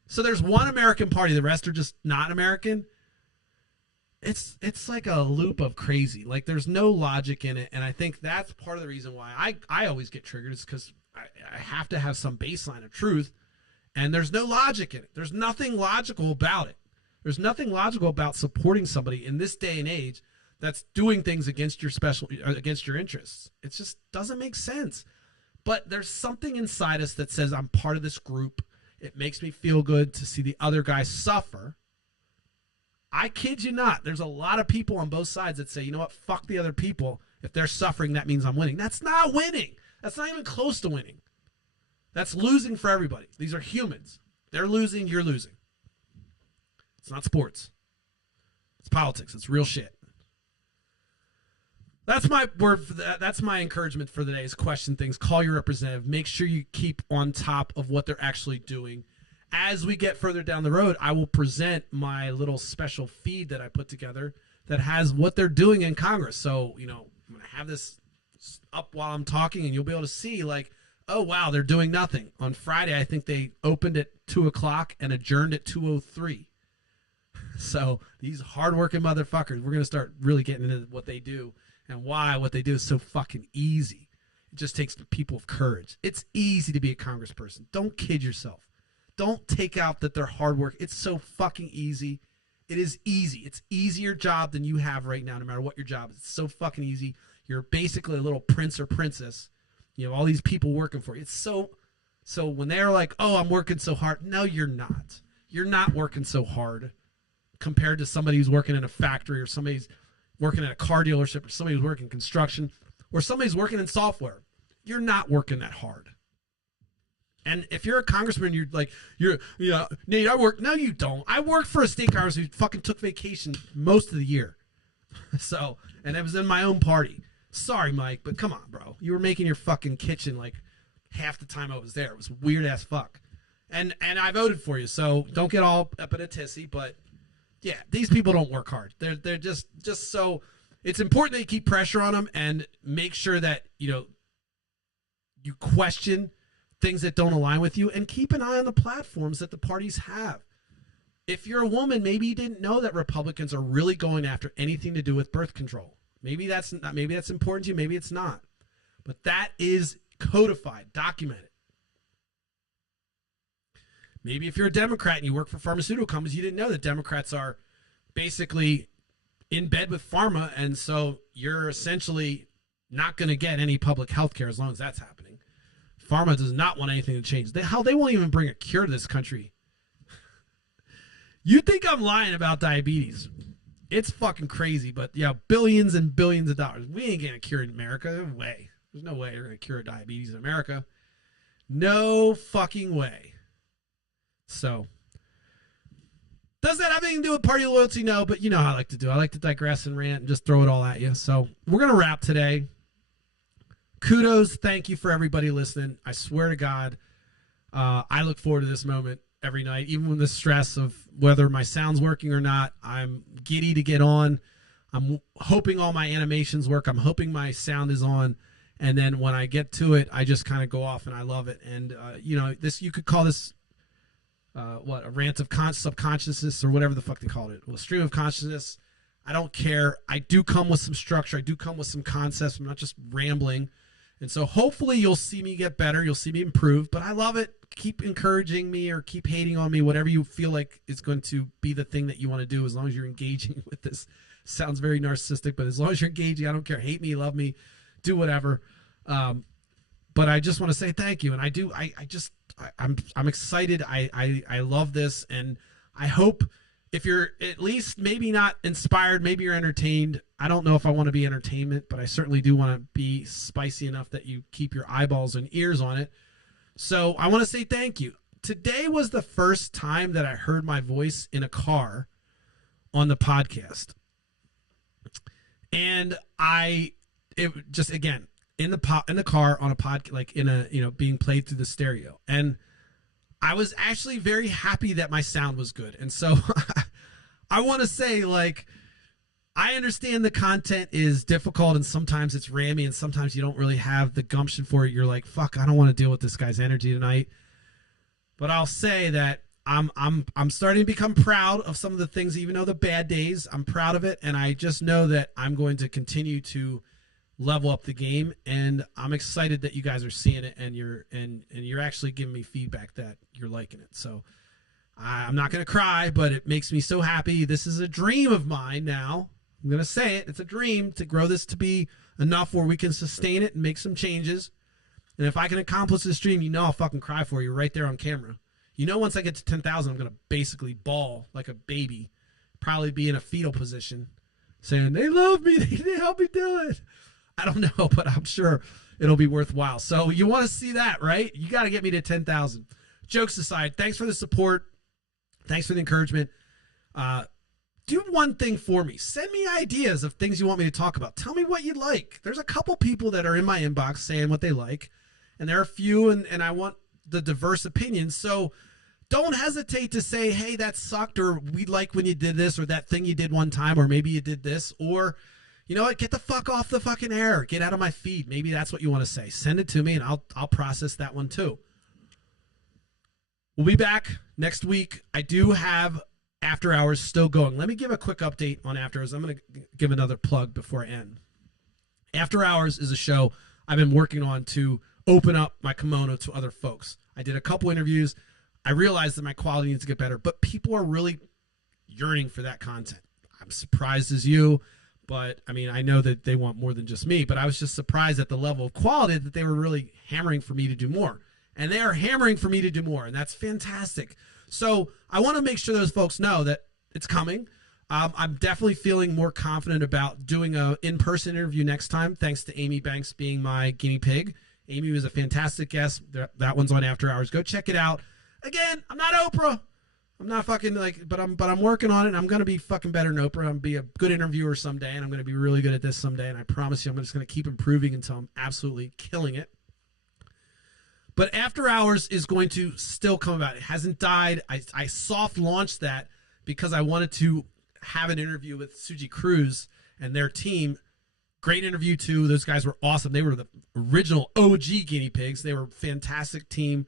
So there's one American party. The rest are just not American? It's like a loop of crazy. Like, there's no logic in it. And I think that's part of the reason why I always get triggered, is because I have to have some baseline of truth, and there's no logic in it. There's nothing logical about it. There's nothing logical about supporting somebody in this day and age that's doing things against your interests. It just doesn't make sense. But there's something inside us that says, I'm part of this group. It makes me feel good to see the other guy suffer. I kid you not. There's a lot of people on both sides that say, you know what, fuck the other people. If they're suffering, that means I'm winning. That's not winning. That's not even close to winning. That's losing for everybody. These are humans. They're losing, you're losing. It's not sports. It's politics. It's real shit. That's my word for that. That's my encouragement for the day, is question things. Call your representative. Make sure you keep on top of what they're actually doing. As we get further down the road, I will present my little special feed that I put together that has what they're doing in Congress. So, I'm going to have this up while I'm talking, and you'll be able to see, like, oh, wow, they're doing nothing. On Friday, I think they opened at 2 o'clock and adjourned at 2:03. So these hardworking motherfuckers, we're going to start really getting into what they do and why what they do is so fucking easy. It just takes the people of courage. It's easy to be a congressperson. Don't kid yourself. Don't take out that they're hard work. It's so fucking easy. It is easy. It's easier job than you have right now, no matter what your job is. It's so fucking easy. You're basically a little prince or princess. You have all these people working for you. It's so when they're like, oh, I'm working so hard. No, you're not. You're not working so hard compared to somebody who's working in a factory or somebody's working at a car dealership or somebody who's working construction or somebody's working in software. You're not working that hard. And if you're a congressman, Nate, I work. No, you don't. I worked for a state congressman who fucking took vacation most of the year. And it was in my own party. Sorry, Mike, but come on, bro. You were making your fucking kitchen like half the time I was there. It was weird as fuck. And I voted for you, so don't get all up in a tizzy. But yeah, these people don't work hard. They're just so. It's important that you keep pressure on them and make sure that you question things that don't align with you and keep an eye on the platforms that the parties have. If you're a woman, maybe you didn't know that Republicans are really going after anything to do with birth control. Maybe that's important to you. Maybe it's not. But that is codified, documented. Maybe if you're a Democrat and you work for pharmaceutical companies, you didn't know that Democrats are basically in bed with pharma, and so you're essentially not going to get any public health care as long as that's happening. Pharma does not want anything to change. They won't even bring a cure to this country. You think I'm lying about diabetes? It's fucking crazy, but yeah, billions and billions of dollars. We ain't getting a cure in America. No way. There's no way you're going to cure diabetes in America. No fucking way. So, does that have anything to do with party loyalty? No, but you know how I like to do. I like to digress and rant and just throw it all at you. So, we're going to wrap today. Kudos. Thank you for everybody listening. I swear to God, I look forward to this moment every night, even with the stress of whether my sound's working or not. I'm giddy to get on. I'm hoping all my animations work. I'm hoping my sound is on. And then when I get to it, I just kind of go off and I love it. And, you could call this, a rant of subconsciousness or whatever the fuck they called it. Well, stream of consciousness. I don't care. I do come with some structure. I do come with some concepts. I'm not just rambling. And so hopefully you'll see me get better. You'll see me improve. But I love it. Keep encouraging me or keep hating on me, whatever you feel like is going to be the thing that you want to do, as long as you're engaging with this. Sounds very narcissistic, but as long as you're engaging, I don't care. Hate me, love me, do whatever. But I just want to say thank you. And I do. I'm excited. I love this. And I hope if you're at least maybe not inspired, maybe you're entertained. I don't know if I want to be entertainment, but I certainly do want to be spicy enough that you keep your eyeballs and ears on it. So I want to say thank you. Today was the first time that I heard my voice in a car on the podcast. And again, in the car on a pod, like in a, being played through the stereo. And I was actually very happy that my sound was good. And so I want to say, I understand the content is difficult and sometimes it's rammy and sometimes you don't really have the gumption for it. You're like, fuck, I don't want to deal with this guy's energy tonight. But I'll say that I'm starting to become proud of some of the things, even though the bad days, I'm proud of it. And I just know that I'm going to continue to level up the game. And I'm excited that you guys are seeing it and you're actually giving me feedback that you're liking it. So I'm not going to cry, but it makes me so happy. This is a dream of mine now. I'm going to say it. It's a dream to grow this to be enough where we can sustain it and make some changes. And if I can accomplish this dream, I'll fucking cry for you right there on camera. Once I get to 10,000, I'm going to basically bawl like a baby, probably be in a fetal position saying, they love me. They help me do it. I don't know, but I'm sure it'll be worthwhile. So you want to see that, right? You got to get me to 10,000. Jokes aside, thanks for the support. Thanks for the encouragement. Do one thing for me. Send me ideas of things you want me to talk about. Tell me what you like. There's a couple people that are in my inbox saying what they like, and there are a few, and I want the diverse opinions. So don't hesitate to say, hey, that sucked, or we like when you did this, or that thing you did one time, or maybe you did this, or you know what, get the fuck off the fucking air. Get out of my feed. Maybe that's what you want to say. Send it to me, and I'll process that one too. We'll be back next week. I do have After Hours still going. Let me give a quick update on After Hours. I'm going to give another plug before I end. After Hours is a show I've been working on to open up my kimono to other folks. I did a couple interviews. I realized that my quality needs to get better, but people are really yearning for that content. I'm surprised as you, but I mean, I know that they want more than just me, but I was just surprised at the level of quality that they were really hammering for me to do more. And they are hammering for me to do more, and that's fantastic. So I want to make sure those folks know that it's coming. I'm definitely feeling more confident about doing an in-person interview next time, thanks to Amy Banks being my guinea pig. Amy was a fantastic guest. That one's on After Hours. Go check it out. Again, I'm not Oprah. I'm not fucking like, but I'm working on it. And I'm gonna be fucking better than Oprah. I'm gonna be a good interviewer someday, and I'm gonna be really good at this someday. And I promise you, I'm just gonna keep improving until I'm absolutely killing it. But After Hours is going to still come about. It hasn't died. I soft launched that because I wanted to have an interview with Suji Cruz and their team. Great interview too. Those guys were awesome. They were the original OG guinea pigs. They were a fantastic team.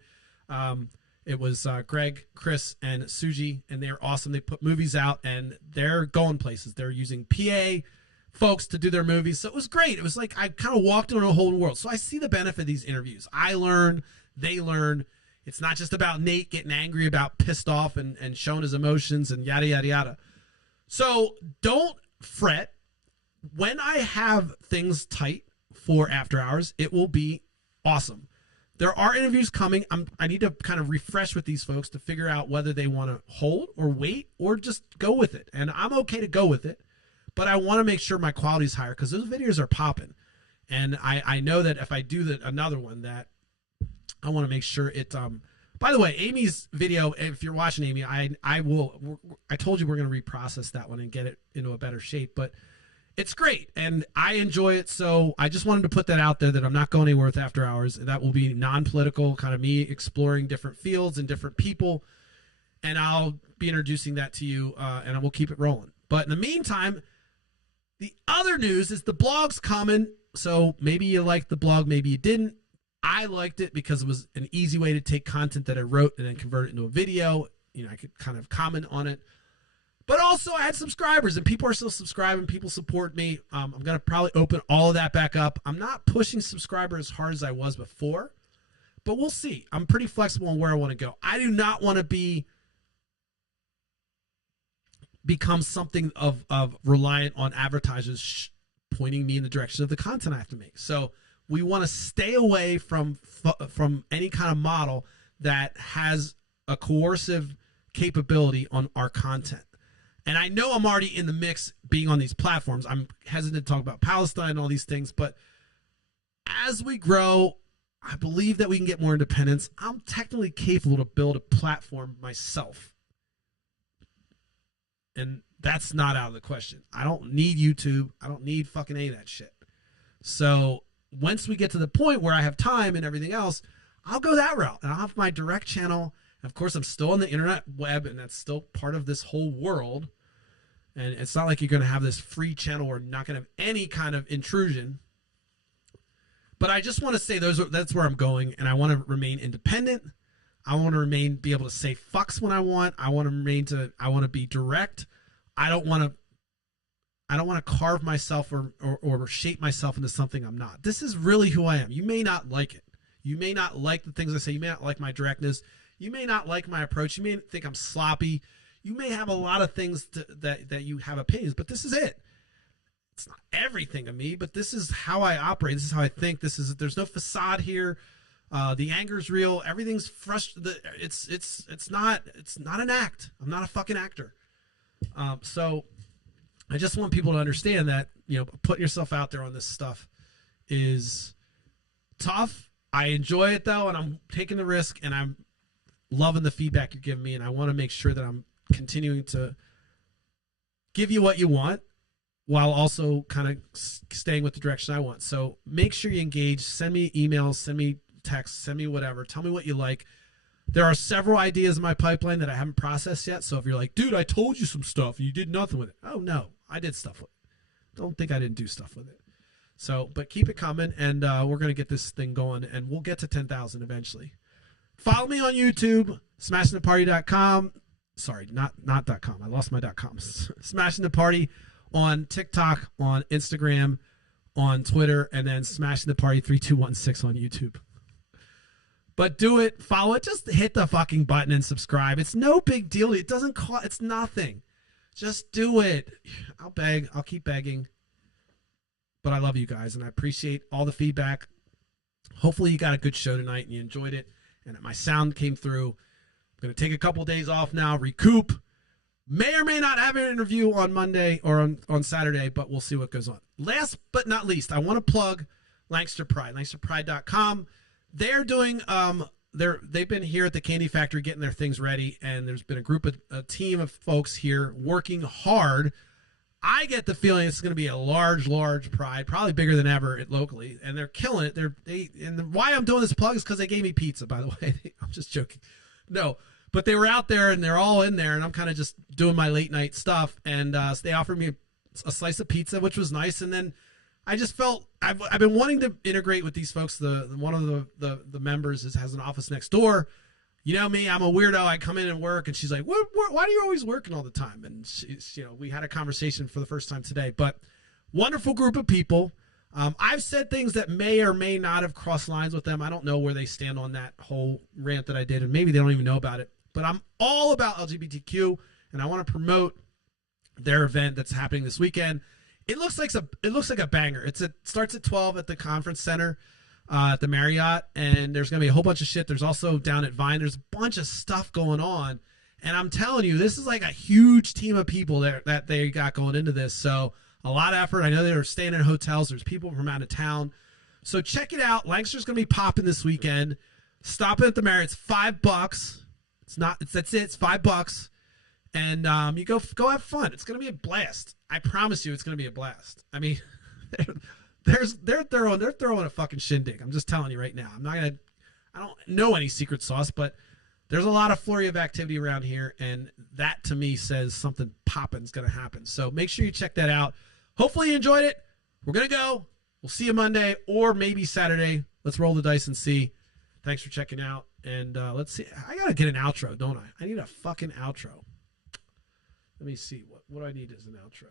It was Greg, Chris, and Suji, and they're awesome. They put movies out, and they're going places. They're using PA folks to do their movies. So it was great. It was like I kind of walked into a whole world. So I see the benefit of these interviews. I learn, they learn. It's not just about Nate getting angry about pissed off and showing his emotions and yada, yada, yada. So don't fret. When I have things tight for After Hours, it will be awesome. There are interviews coming. I need to kind of refresh with these folks to figure out whether they want to hold or wait or just go with it. And I'm okay to go with it, but I want to make sure my quality is higher because those videos are popping. And I know that if I do another one, that I want to make sure it. By the way, Amy's video, if you're watching Amy, I told you we're going to reprocess that one and get it into a better shape, but it's great, and I enjoy it, so I just wanted to put that out there that I'm not going anywhere with After Hours. That will be non-political, kind of me exploring different fields and different people, and I'll be introducing that to you, and I will keep it rolling. But in the meantime, the other news is the blog's coming, so maybe you liked the blog, maybe you didn't. I liked it because it was an easy way to take content that I wrote and then convert it into a video. You know, I could kind of comment on it. But also, I had subscribers, and people are still subscribing. People support me. I'm going to probably open all of that back up. I'm not pushing subscribers as hard as I was before, but we'll see. I'm pretty flexible on where I want to go. I do not want to become something of reliant on advertisers pointing me in the direction of the content I have to make. So we want to stay away from any kind of model that has a coercive capability on our content. And I know I'm already in the mix being on these platforms. I'm hesitant to talk about Palestine and all these things, but as we grow, I believe that we can get more independence. I'm technically capable to build a platform myself. And that's not out of the question. I don't need YouTube. I don't need fucking any of that shit. So once we get to the point where I have time and everything else, I'll go that route. And I'll have my direct channel. Of course, I'm still on the internet web, and that's still part of this whole world. And it's not like you're going to have this free channel where you're not going to have any kind of intrusion. But I just want to say that's where I'm going, and I want to remain independent. I want to be able to say fucks when I want. I want to be direct. I don't want to carve myself or shape myself into something I'm not. This is really who I am. You may not like it. You may not like the things I say. You may not like my directness. You may not like my approach. You may think I'm sloppy. You may have a lot of things that you have opinions, but this is it. It's not everything of me, but this is how I operate. This is how I think. There's no facade here. The anger's real. Everything's frustrated. It's not an act. I'm not a fucking actor. So I just want people to understand that, putting yourself out there on this stuff is tough. I enjoy it though, and I'm taking the risk, and I'm loving the feedback you're giving me, and I want to make sure that I'm continuing to give you what you want while also kind of staying with the direction I want. So make sure you engage. Send me emails, send me texts, send me whatever. Tell me what you like. There are several ideas in my pipeline that I haven't processed yet. So if you're like, dude, I told you some stuff and you did nothing with it. Oh, no, I did stuff with it. Don't think I didn't do stuff with it. So, but keep it coming, and we're going to get this thing going, and we'll get to 10,000 eventually. Follow me on YouTube, smashingtheparty.com. Sorry, not .com. I lost my .com. Smashing the Party on TikTok, on Instagram, on Twitter, and then Smashing the Party 3216 on YouTube. But do it, follow it, just hit the fucking button and subscribe. It's no big deal. It doesn't cost, it's nothing. Just do it. I'll beg. I'll keep begging. But I love you guys, and I appreciate all the feedback. Hopefully you got a good show tonight and you enjoyed it, and my sound came through. I'm going to take a couple days off now, recoup. May or may not have an interview on Monday or on Saturday, but we'll see what goes on. Last but not least, I want to plug Lancaster Pride, lancasterpride.com. They're doing they've been here at the Candy Factory getting their things ready, and there's been a team of folks here working hard. I get the feeling it's going to be a large Pride, probably bigger than ever locally, and they're killing it. And why I'm doing this plug is because they gave me pizza, by the way. I'm just joking. No, but they were out there, and they're all in there, and I'm kind of just doing my late night stuff, and so they offered me a slice of pizza, which was nice, and then I just felt I've been wanting to integrate with these folks. One of the members has an office next door. You know me, I'm a weirdo. I come in and work, and she's like, why are you always working all the time? And we had a conversation for the first time today. But wonderful group of people. I've said things that may or may not have crossed lines with them. I don't know where they stand on that whole rant that I did, and maybe they don't even know about it. But I'm all about LGBTQ, and I want to promote their event that's happening this weekend. It looks like a banger. It starts at 12 at the conference center. At the Marriott, and there's going to be a whole bunch of shit. There's also down at Vine, there's a bunch of stuff going on, and I'm telling you, this is like a huge team of people that they got going into this, so a lot of effort. I know they're staying in hotels. There's people from out of town, so check it out. Lancaster's going to be popping this weekend. Stop at the Marriott. It's $5. That's it. It's $5, and you go have fun. It's going to be a blast. I promise you, it's going to be a blast. I mean, they're throwing a fucking shindig. I'm just telling you right now. I don't know any secret sauce, but there's a lot of flurry of activity around here, and that to me says something poppin's gonna happen. So make sure you check that out. Hopefully you enjoyed it. We're gonna go. We'll see you Monday or maybe Saturday. Let's roll the dice and see. Thanks for checking out, and let's see. I gotta get an outro, don't I? I need a fucking outro. Let me see. What do I need as an outro?